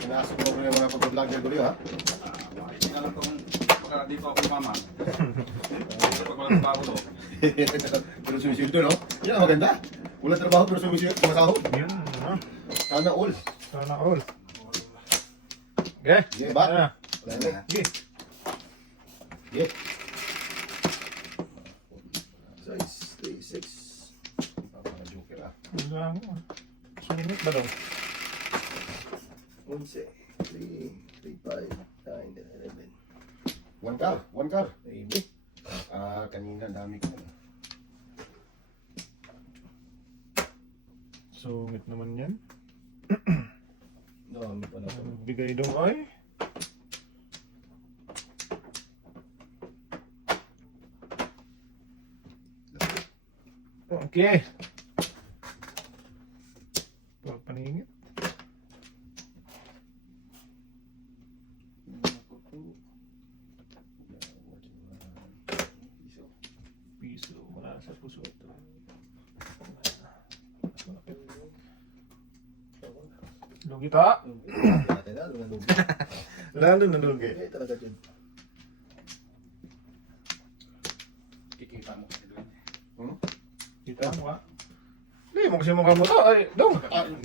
Pinasok mo rin yung mga pag-vlogger ko ha. Hindi na lang kung baka dito ako umaman. Pag walang bago to. Pero sumisildo no? Yan ang maganda. Walang trabaho pero sumisildo. Sumasahod. Yun, no? Sana all. Sana all. Okay. Okay, bat. Ano na? Wala na. Okay. Yeah. Size 36. Joker ah. Wala mo. Sumit ba daw? 11, 3, 3, 5, 9, 11. One car. One car. Maybe. Kanina dami ko. Sumit naman yan. Dami pa na. Bigay dong ay. Okay. Paningit. Piso. Wala sa puso ito. Lugi ta. Natin na, lumalugi. Lalo na lugi. Okay, talaga dyan. Kikita mo kasi doon. Kita mo ha. Hindi mo kasi mukha mo to. Ay, dong.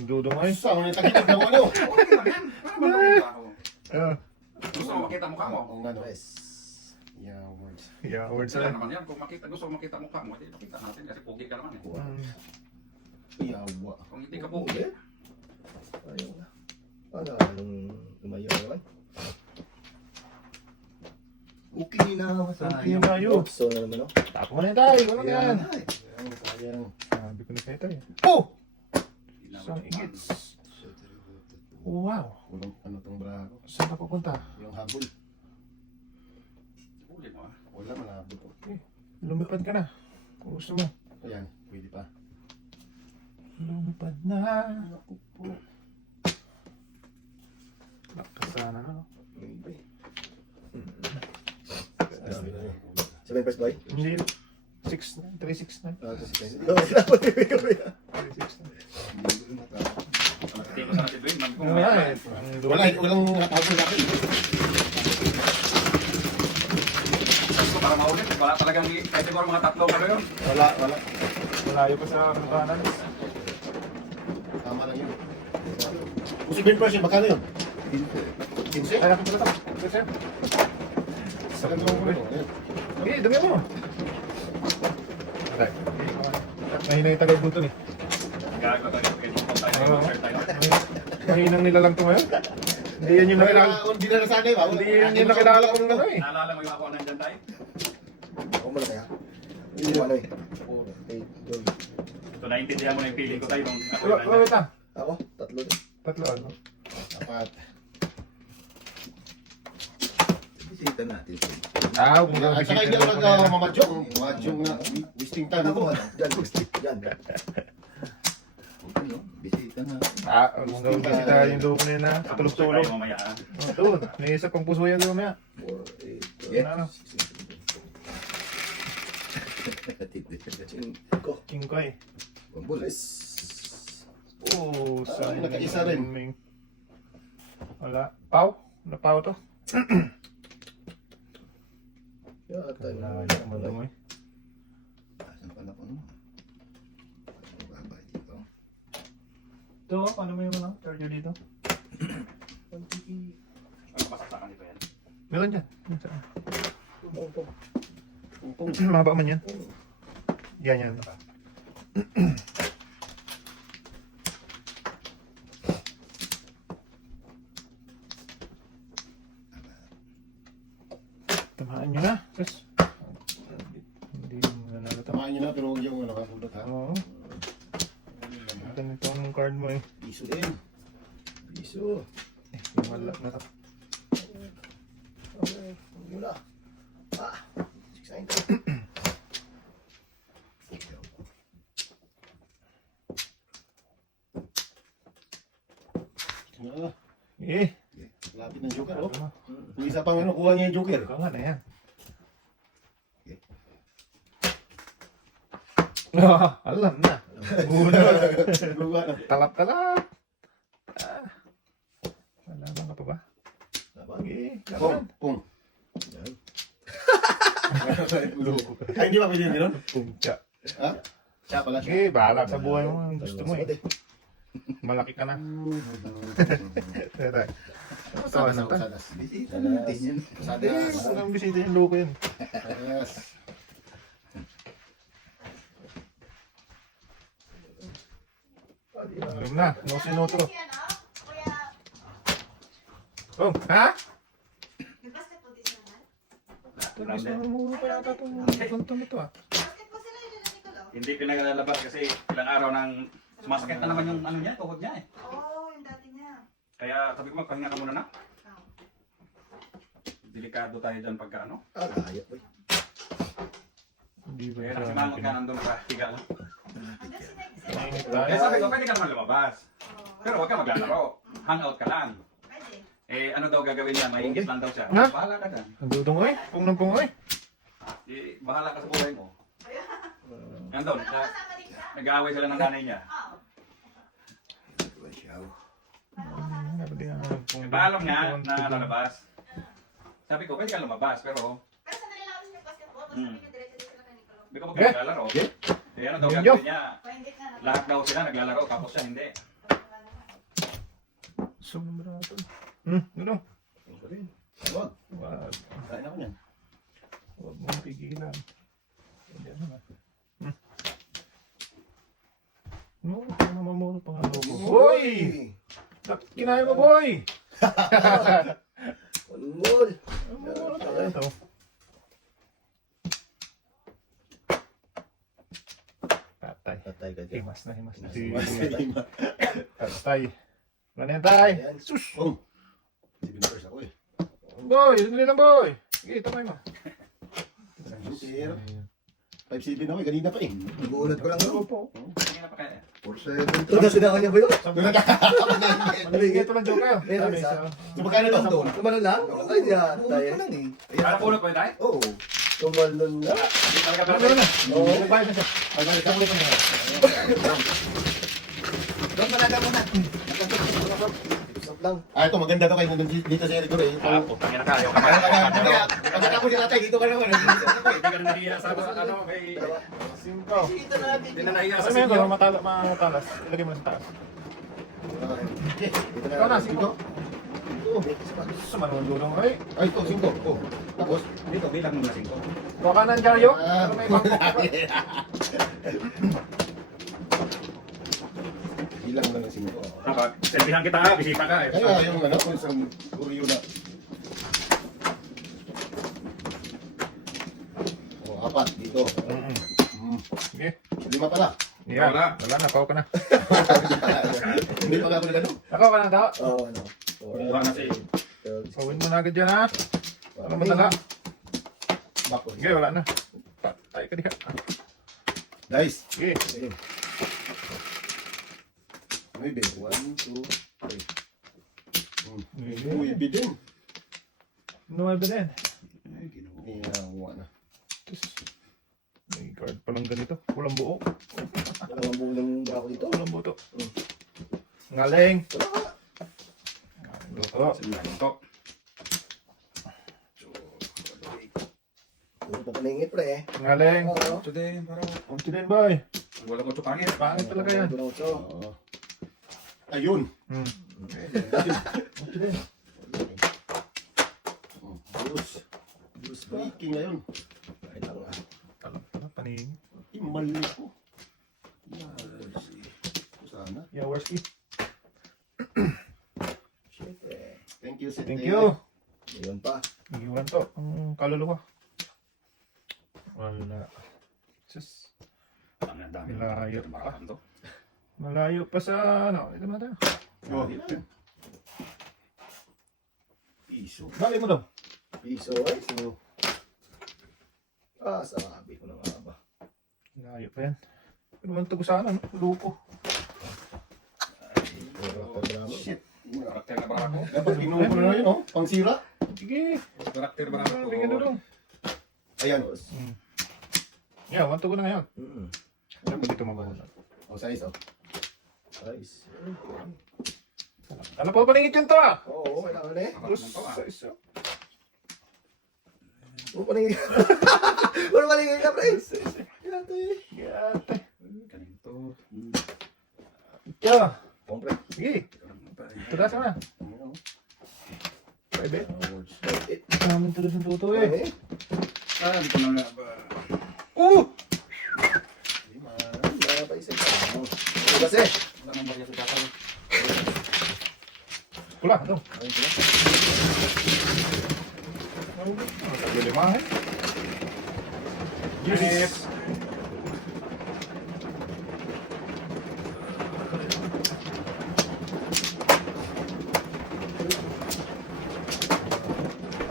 Dudong ay. Saan mo yung takitag na ano? Okay lang yan. Para ba nakita ako? Ah. Gusto mo makita mukha mo? Oo nga no. Yes. Yeah, words. Yeah, words Sila na. naman yan. Kung gusto mo makita mukha mo, hindi makita natin kasi pogi ka naman eh. Yawa. Kung hindi ka pogi, Ayaw na. Anong lumayaw naman? Okay na. Okay na yun. So na naman, no? Tapo mo na tayo. Ano yan? Sayang. Sabi ko na kayo tayo. Oh! Isang inabot igits. Wow. Walang ano tong bra ko. Saan ka pupunta? Yung habol. Huli mo ah. Wala malabot. Lumipad ka na. Kung gusto mo. Ayan, pwede pa. Lumipad na. Ako po. Nakasana na. No? Maybe. Sabihin first boy? Hindi. 369. Ito si Penny. Ikaw, dapat ibigay ko yan. 369. Hindi ko matapos. Hindi ko sana si Dwayne. Kung Wala may eh. Walang habol natin. gusto para maulit. Wala talagang kahit siguro mga tatlo ka yun. Wala. Malayo pa sa kanan. Tama lang yun. Kung si Ben Percy, magkano yun? 15? Ay, natin pala ito. Kasi. Sa ganun mo rin. Okay, dami mo. Okay. Mahina yung tagay-buto eh. Gago tayo. Oo. Mahinang nila lang ito ngayon. Hindi yan yung nakilala. Hindi na nasanay ba? Hindi yan yung nakilala kong ano eh. Naalala mo yung ako nandyan tayo? Ako mo na kaya? Hindi mo ano eh. 4, 8, 12. Ito naintindihan mo na yung feeling ko tayo nung ako Wait, wait lang. Ako, tatlo din. Tatlo ano? Apat. Bisita natin. Ah, kung At saka hindi ako nagmamadyong. Madyong na wasting time Ako, ko. dyan. Okay, no? Bisita natin. Ah, kung gawin kasi tayo yung loob na yun na. Patulog-tulog. tayo mamaya. ah. Doon, may isa pang puso yan doon mamaya. 4, 8, Yeah. Ano? 5, Kingkoy. Pambulis. Oh, sa nakaisa rin. Wala. Pau? Wala pau to? Wala, hindi mo dumoy. Asan pa na po no? Babay dito. Ito, ano mo yung ano? Charger dito? Ano pasaksakan dito yan? Meron dyan. Mahaba man yan. Yan. Tamaan nyo na. Tapos, hindi mo nanalo. Tamahan nyo na pero huwag yung nakapulot ha. Oo. Ganito ang card mo eh. Piso din. Piso. Yung malak na to. Okay, muna. 690. Ah, Eh, lapit ng joker oh. ano? Yung isa pang ano, kuha niya yung joker. Ikaw nga na yan. Ah, alam na. Una. Guga na. Talap-talap. Ah. Malaman ka pa ba? Okay, Pong, laban. pong. Yan. Ay, hindi ba pwede yun gano'n? Puntya. Ha? Siya pala siya. Okay, bahala sa buhay mo. Ang gusto mo eh. Pati. Malaki ka na. Tara. Sadas, na to. sadas. Bisita natin yan. Sadas. Walang bisita yung loko yun. Sadas. Alam na, no sinuto. Oh, ha? Basketball din sila, man? Tapos na muro pa yata itong kontong ito ah. Basketball sila, yun ang Nicolo. Hindi pinaglalabas kasi ilang araw nang sumasakit na naman yung ano niya, tuhod niya eh. Oo, yung dati niya. Kaya sabi ko magpahinga ka muna na. Oh. Delikado tayo dyan pagka ano. Layo boy. Hindi ba Kaya siya nasimangot ka nandun ka, higa lang. Hanggang Mainit Kaya tayo. sabi ko, pwede ka naman lumabas. Oo, Pero huwag ka maglalaro. Hangout ka lang. pwede. Eh ano daw gagawin niya? Maingit lang daw siya. Ha? Bahala ka dyan. Ang dudungoy, punong-pungoy. Eh, bahala ka sa buhay mo. Nandun, Ano kasama din siya? nag-aaway sila ng nanay niya. Oo. Paalam nga na lalabas. Sabi ko, pwede ka lumabas, pero Pero sandali lang ako sa basketball. Basta Hmm. kami diretso sila kay Nicolo. hindi ko maglalaro. Eh ano daw Yun, gagawin niya? Pwede ka na. Lahat daw sila naglalaro, tapos siya hindi. Sumra ito. Ano? Huwag. Wag. Kain ako niyan. Huwag mong pigilan. Hindi ano na. No, mamamuro pa nga ako. Boy! Kinain mo, boy! Unmul. Mamamuro pa nga ito. Tatay. Patay ka dyan. Himas na. Masarima. Tatay. Ano yan, tay? Ayan. Sus! Pong. 7 first ako eh. Boy! Dali lang, boy! Sige, tamay mo. Zero. 5-7 ako eh. Kanina pa eh. Gulat ko lang Ano no. po? Hindi na pa kaya. 4-7. Ito na sinaka niya ba yun? Manigay ito lang joke kayo. Meron Sabi isa. sa... So magkano to? Tumalon lang? Ay, yan. Tayo. lang eh. Para pulot mo yun, tay? Oo. Tumalon lang. Hindi talaga Ano pala. na? Oo. Nagbayad na siya. Nagbayad na siya. Doon muna. Stop lang. Ah, ito maganda to kayo nandun dito sa Eric eh. Ah, putang ina kayo. Kaya, pagkat ako nila tayo, dito ka naman. Hindi ka na nahiya sa ano, kay... Cinco. Hindi na nahiya sa Ano yun? sinyo. Matalas. Ilagay mo sa taas. Dito Ikaw na, cinco. Sumanong dulong. Ay, Ay, ito, 5. Oh. Tapos, Dito, bilang mo na 5. baka ng Jaryo. Ah. Ano may bangkok ka? ilang lang ang 5. Dapat, selfiehan kita, bisita ka. Kaya yung ano, kung isang kuryo na. Oh, 4 dito. Sige. 5 pala. Yan. Wala. Wala na, pao ka na. Hindi pa nga ako nagano. Ako ka na daw. Oo, ano. Buha na si... Pawin mo na agad dyan ha. Wala madala. Bako. Sige, wala na. Patay ka diha. Dice. Sige. Sige. Maybe. 1, 2, 3. Uy, bidin. Ano ba din? Ay, ginoo. Iyawa na. May card pa lang ganito. Walang buo. Dalawang bulang ako dito. Walang buo to. Ngaling. Luto. Sinungan to. Ito pa paningit pre. Ngaling. Oo. Today, parang... Kunti din boy. Wala ko ito pangit. Pangit talaga yan. Ito na ito. Oo. Ayun. Hmm. Kunti din. Bruce. Bruce breaking ngayon. Ay, tanga. Tala, paningin. Malinis ko. Sana. Yawarski. Siyempre. Thank you, Sete. Thank you. Ayun pa. Iwan to. Ang kaluluwa. Wala. Sus. Ang dami. Layo pa. Marahan to. Malayo pa sa ano. Ito na tayo. Oh, Piso. Dali mo daw. Piso. Ay, so. Sabi ko na nga ba. Layo pa yan. Ano man ito ko sana, no? Lupo. Shit. Karakter na ba ako? dapat inuwi mo na yun, oh. Pangsira. Sige. Karakter ba ako? Bigyan na daw. Ayan. Yeah, wanto ko na ngayon. Mm-mm. Ano ba dito mabawalan? Oh, size, oh. Nice. Ano pa paningit yun to ah? Oo, kailangan eh. Sa isa. Puro paningit. Puro paningit ka, pre. Ito eh. Gate. Ganito. Yeah. Kompre. Sige. Tudas mo na. Pwede. Namin tulos ng tuto eh. Ah, hindi ko na nga ba? Wala pa isa. Kasi. Wala nang barya sa tatay. Pula, ito. Sabi lima eh. Yes.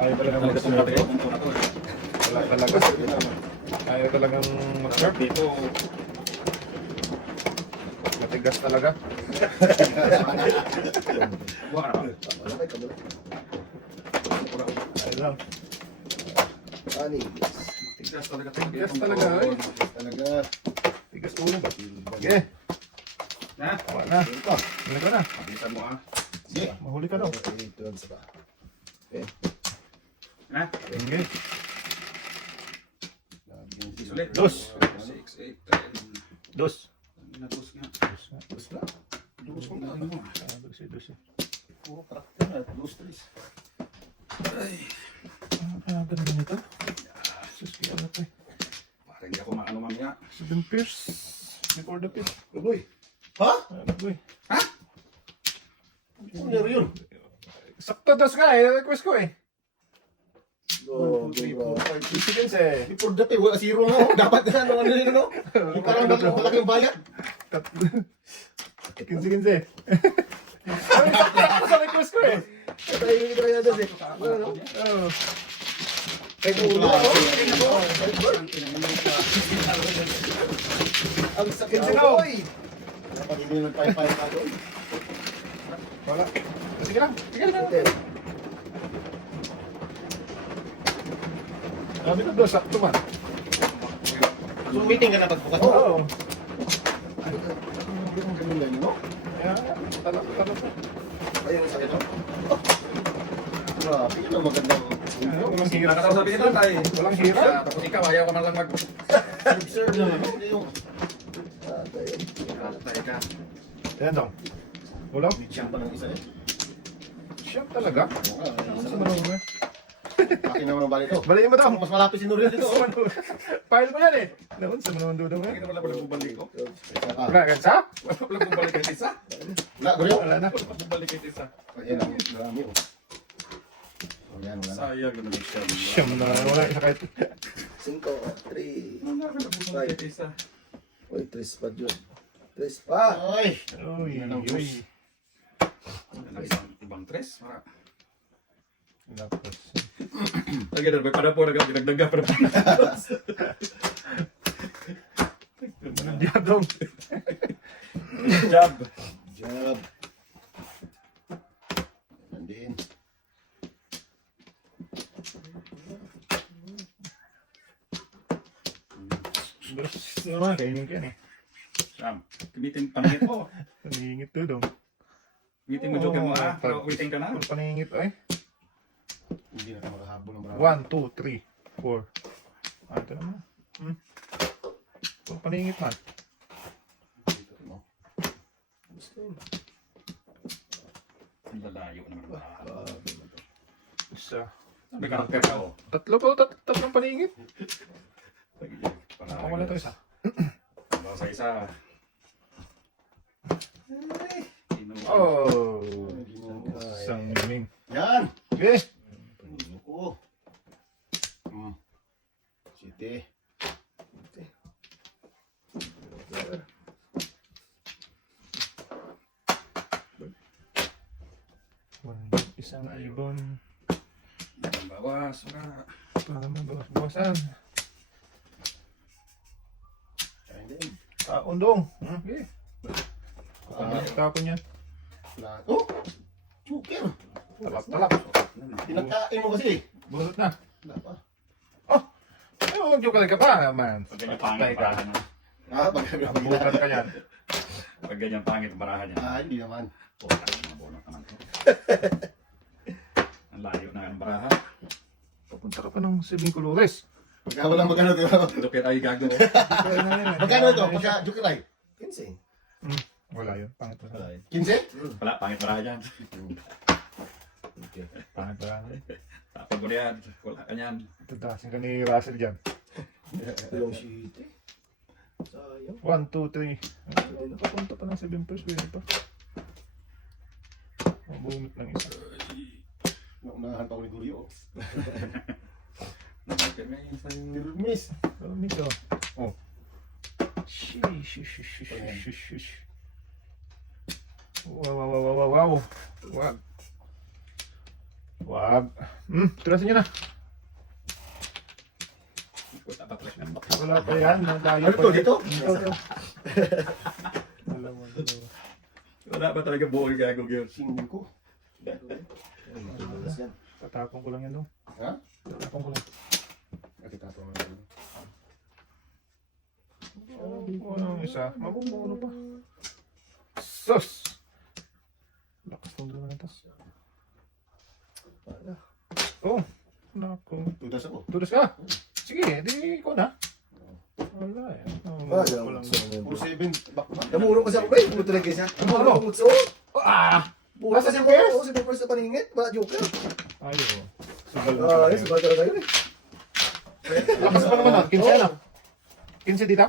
Ayaw talagang mag-surf eh. Wala talaga. Ayaw talagang mag-surf dito. Matigas talaga. Buha ka na ba? Wala kayo kamula. Ayaw lang. Ani. Tigas talaga. Tigas talaga eh. Talaga. Tigas ulo. Sige. Ha? Tawa na. Huli ka na. Pabisan mo ah. Sige. Mahuli ka daw. 8, 12 pa. Ha? Sige. Sulit. Dos. 6, 8, 10. Dos. Natos nga. Tapos na. Dos mo na. Dos eh, dos eh. Puro karakter na. Dos, tres. Ah, ganda nito. Sus, kaya na to eh. Parang hindi ako maano mamaya. 7 pairs. Before the pair. Uy. Ha? Ano ba eh. Ano na yun? Sakto dos nga eh. Request ko eh. 1, 2, 3, 4, 5, 6. Incidents eh. Before that, wala zero nga. Dapat na, ano yun, ano? Yung parang malaking bayad. 15 eh. Ay, sakto sa request ko eh. Tayo yung ito kaya doon eh. Oh. Kay Tulo. Ang sakit Kinsi sa daw. boy. Dapat hindi nagpay-pay ka doon. Wala. Sige lang. Sige lang. Sabi na dos. Sakto man. So, meeting ka na pagbukas mo? Oo. Ganun lang yun, no? Kaya, tala. Ayun, sakit mo. Grabe, yun ang magandang Walang hira. Nakataw sabi nito tayo. Walang hira. Tapos ikaw, ayaw ka man lang mag... serve lang, ano? Hindi yung Tayo ka. Ayan daw. Ulam. siyang pa ng isa eh. Siyam talaga. Ano sa manong mo? Akin naman ang bali ito. Baliin mo daw. Mas malapit si Nuriel dito. oh. File mo yan eh. Naon sa manong dudong Hindi eh. naman lang bumalik ko. Wala ka sa? Wala lang bumalik kahit isa. Wala, Nuriel. Wala na. Wala bumalik kahit isa. Ayan ang marami oh. Oh, yan, wala na. Sayang naman siya. Siyam na. Wala isa kahit. 5, 3. Wala lang bumalik kahit isa. Uy, 3 pa dyan. Tres pa. Ay! Uy, uy. Ibang tres. Para. Lapos. Lagi na, may para po nagdagdag pa. Diyan dong. Job. Job. Nandin. Gusto naman, kainin ka yan eh. Job. Gamitin paningit mo. Naningit to dong. Gamitin mo joke mo ha. Para waiting ka na. Ano paningit ay? Hindi na ka makahabol ng bravo. 1, 2, 3, 4. Ah, ito naman. Ano paningit man? Dito, no? Ang lalayo naman ba? Isa. May karakter ka oh. Tatlo pa, tatlong paningit. Para Wala to isa. Para sa isa. Oh! Isang ming. Yan! Okay. Panilo ko. City. Isang ibon. Bawas. Wala. Para mabawas-bawasan. Kain din. Taon dong. Okay. Tapon yan. Lahat. Oh! Joker! Talap-talap. Pinagkain mo kasi. Bunot na. Wala pa. Ay, joke ka pa naman. Pag ganyan pangit barahan niya. Bukan ka yan. Pag ganyan pangit barahan niya. Hindi naman. Mabunot naman. Ang layo na ang barahan. Papunta ka pa ng 7 colores. Pagka walang magkano ito. Dupit ay gago. Magkano ito? Pagka Joker ay? 15. Wala yun. Pangit pa. 15? Wala, pangit barahan yan. Pangit pa. Tapos mo na yan. Wala ka yan. Tatasin ka ni Russell dyan. Long city. Sayang. 1, 2, 3. Papunta pa ng 7 first. Pwede pa. Mabunot ng isa. Naunahan pa ako ni Guryo. Miss. Oh, miss oh. Oh. Shish. Wow. Wag. Wag. Tulasin nyo na. Wala pa yan. Nalayo Ano pa to? yan. Dito? Dalawa. Wala pa talaga buong gago yun. 5. Tatapon ko lang yan dong. Ha? Tatapon ko lang. Nakita ko. Ano isa? Mabubuno pa. Sus! Lakas ng dalawa na ito. Oh! Naku. Tudas ako. Tulos ka! Sige, di ko na. Wala eh. Wala. 47. Back na. Namuro kasi ako ba eh. Puto lang kasi. Ano? Putso. Ah! Bukas kasi ako. Si Pepper sa paningit. Wala Joker. Ayaw. Sugal na Ah, talaga. yes. Bata na yun eh. Lakas pa naman ah. 15 na. 15 dito?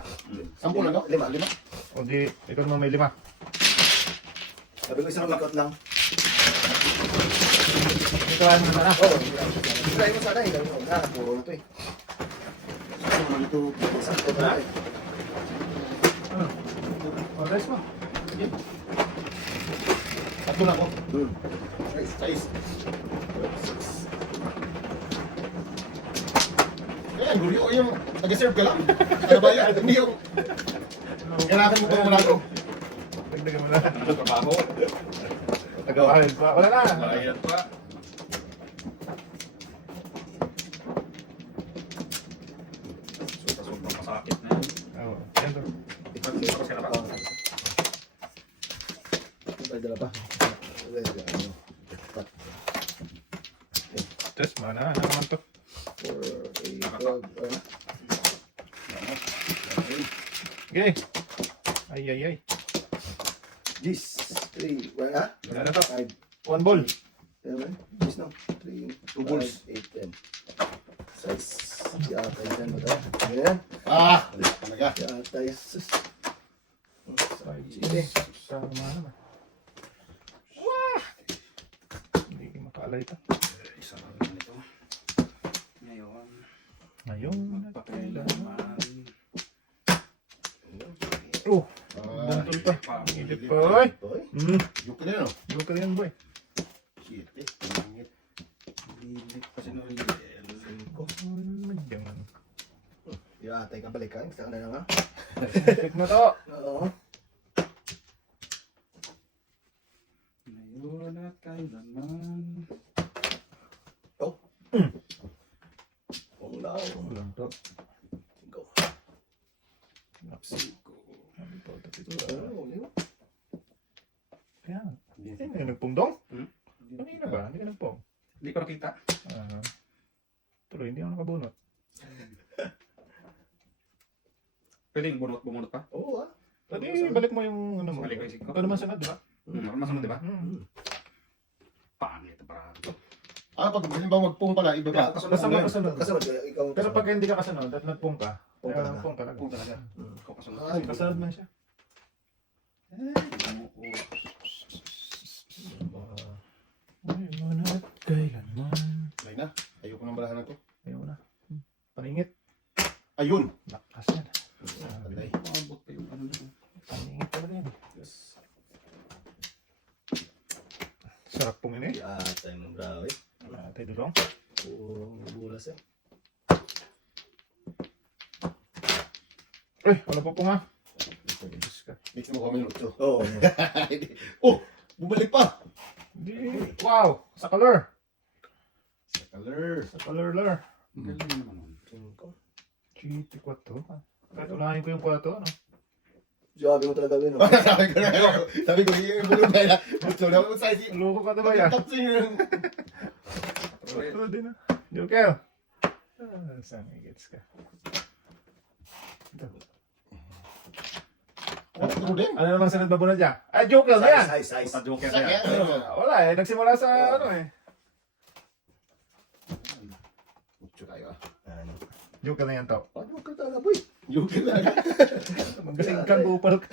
10 na no? 5. O di, ikaw naman may 5. Sabi ko isang likot lang. Ito ay mo na. Oo. Try mo sana eh. Puro na to eh. Ito. Sakto na eh. O, rest mo. Tatlo na ako. Size. Kaya Guryo, yung nag-serve ka lang. Ano ba yan? Hindi yung kailangan mo kung malago. Dagdagan mo na. Ano trabaho? Tagawahal pa. Wala na. Bayad pa. Sobrang masakit na yan. Oo. Yan to. Tapos ka na ba? Ay, dala pa. Test mo na. Ano naman to? 4, 8, 12, Okay. Ay. Gis. 3. Wala ha? Wala na to. 5. 1 ball. Gis no? 3, 2 balls. 8, 10. 6. Yata yan mo to. Ayan. Wala talaga. Yata yan. Sus. 5, 6. Sama naman. Hindi ko makaalay ito. Isa lang naman ito. Ngayon, Ngayon. magpakailangan. Oh. Pantol pa. Init pa, oy. Boy. Yung ka na yun, oh. Yung ka yan, boy. Shit, eh. Pangit. Lilit pa si Noriel. Diyan. Atay ka balik ka. Gusto ka na lang ha. Check na to. Oo. Ngayon at kailanman. Oo lang. Ulang to. Go. Siko. Ano to? Ito. Oo, yun. Kaya. Hindi ka nagpungdong? Hmm? Kanina ba? Hindi ka nagpung. Hindi ko nakita. Tuloy, hindi ako nakabunot. Pwedeng bumunot pa? Oo ah. Pwede, balik mo yung ano mo. Balik ko yung siko. Ito naman sunod, di ba? Masunod, di ba? Pangit pa. Pag halimbawa magpung pala, iba ba? Basta makasunod. Kasunod kaya ikaw. Pero pag hindi ka kasunod at nagpung ka, Pung kaya talaga. pung talaga. Kung talaga. Ikaw kasunod. Ay, Kasunod man siya. Ay, manat kailanman. Ay na. Ayoko nang balahan to. Ayaw na. Paningit. Ayun. Lakas yan. Alay. Maabot pa yung ano na. Paningit talaga yan. Yes. Sarap pong ini. Atay mo bro eh. Tayo dulong. Puro bulas eh. Wala po po nga. Mix mo kami ng utso. Oo. Oh! Bumalik pa! Wow! Sa color. Sa color. Sa color, lor. Ang galing naman nun. GT 4. Kahit unahin ko yung 4, ano? Sabi mo talaga yun. Sabi ko na yun. Sabi ko, yung bulong na yun. Utso na ako sa isi. Loko ka na ba yan? Tapsing yun. Ito din na. Joker. Saan gets ka? Ito. Ano din? Ano namang sunod babunod niya? Ay, Joker na yan! Size. Sa Joker Sa na yan. Wala eh. Nagsimula sa ano eh. Utso tayo ah. Ano? Joker na yan to. Ano ka talaga boy? Yung talaga. Magaling kang bupal ka.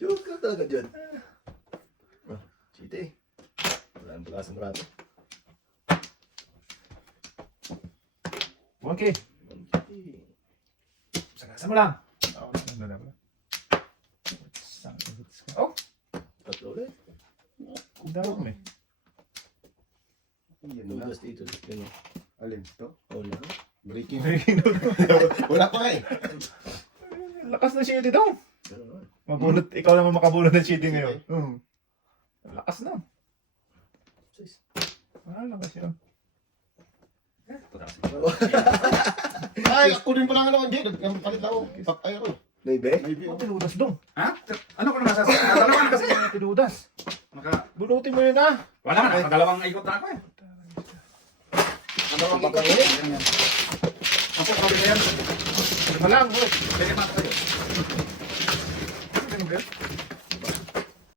Joke ka talaga dyan. Siti. Wala ang bukas ng rato. Okay. Sagasa mo lang. Oh, Tatlo ulit. dami mo eh. Yan na. Just dito. Yun. Alin to? Oh no. Breaking. Wala pa nga eh. Lakas na shitty daw. Ganun naman. Mabunot, ikaw naman makabunot ng shitty ngayon. Lakas na. Size. Lakas yun. Ay, ako din pala nga naman. Hindi, nagpalit na ako. Papay ako. Maybe? Maybe. Oh, pinudas dong. Ha? Ano ko naman sasabihin? Dalawa na kasi. Pinudas. Bunutin mo yun ah. Wala na. Dalawang ikot na ako eh. Dalawang ikot. Ang po, kawin na yan. Malang, boy. Pwede pa ako sa'yo. Ganun ba yun?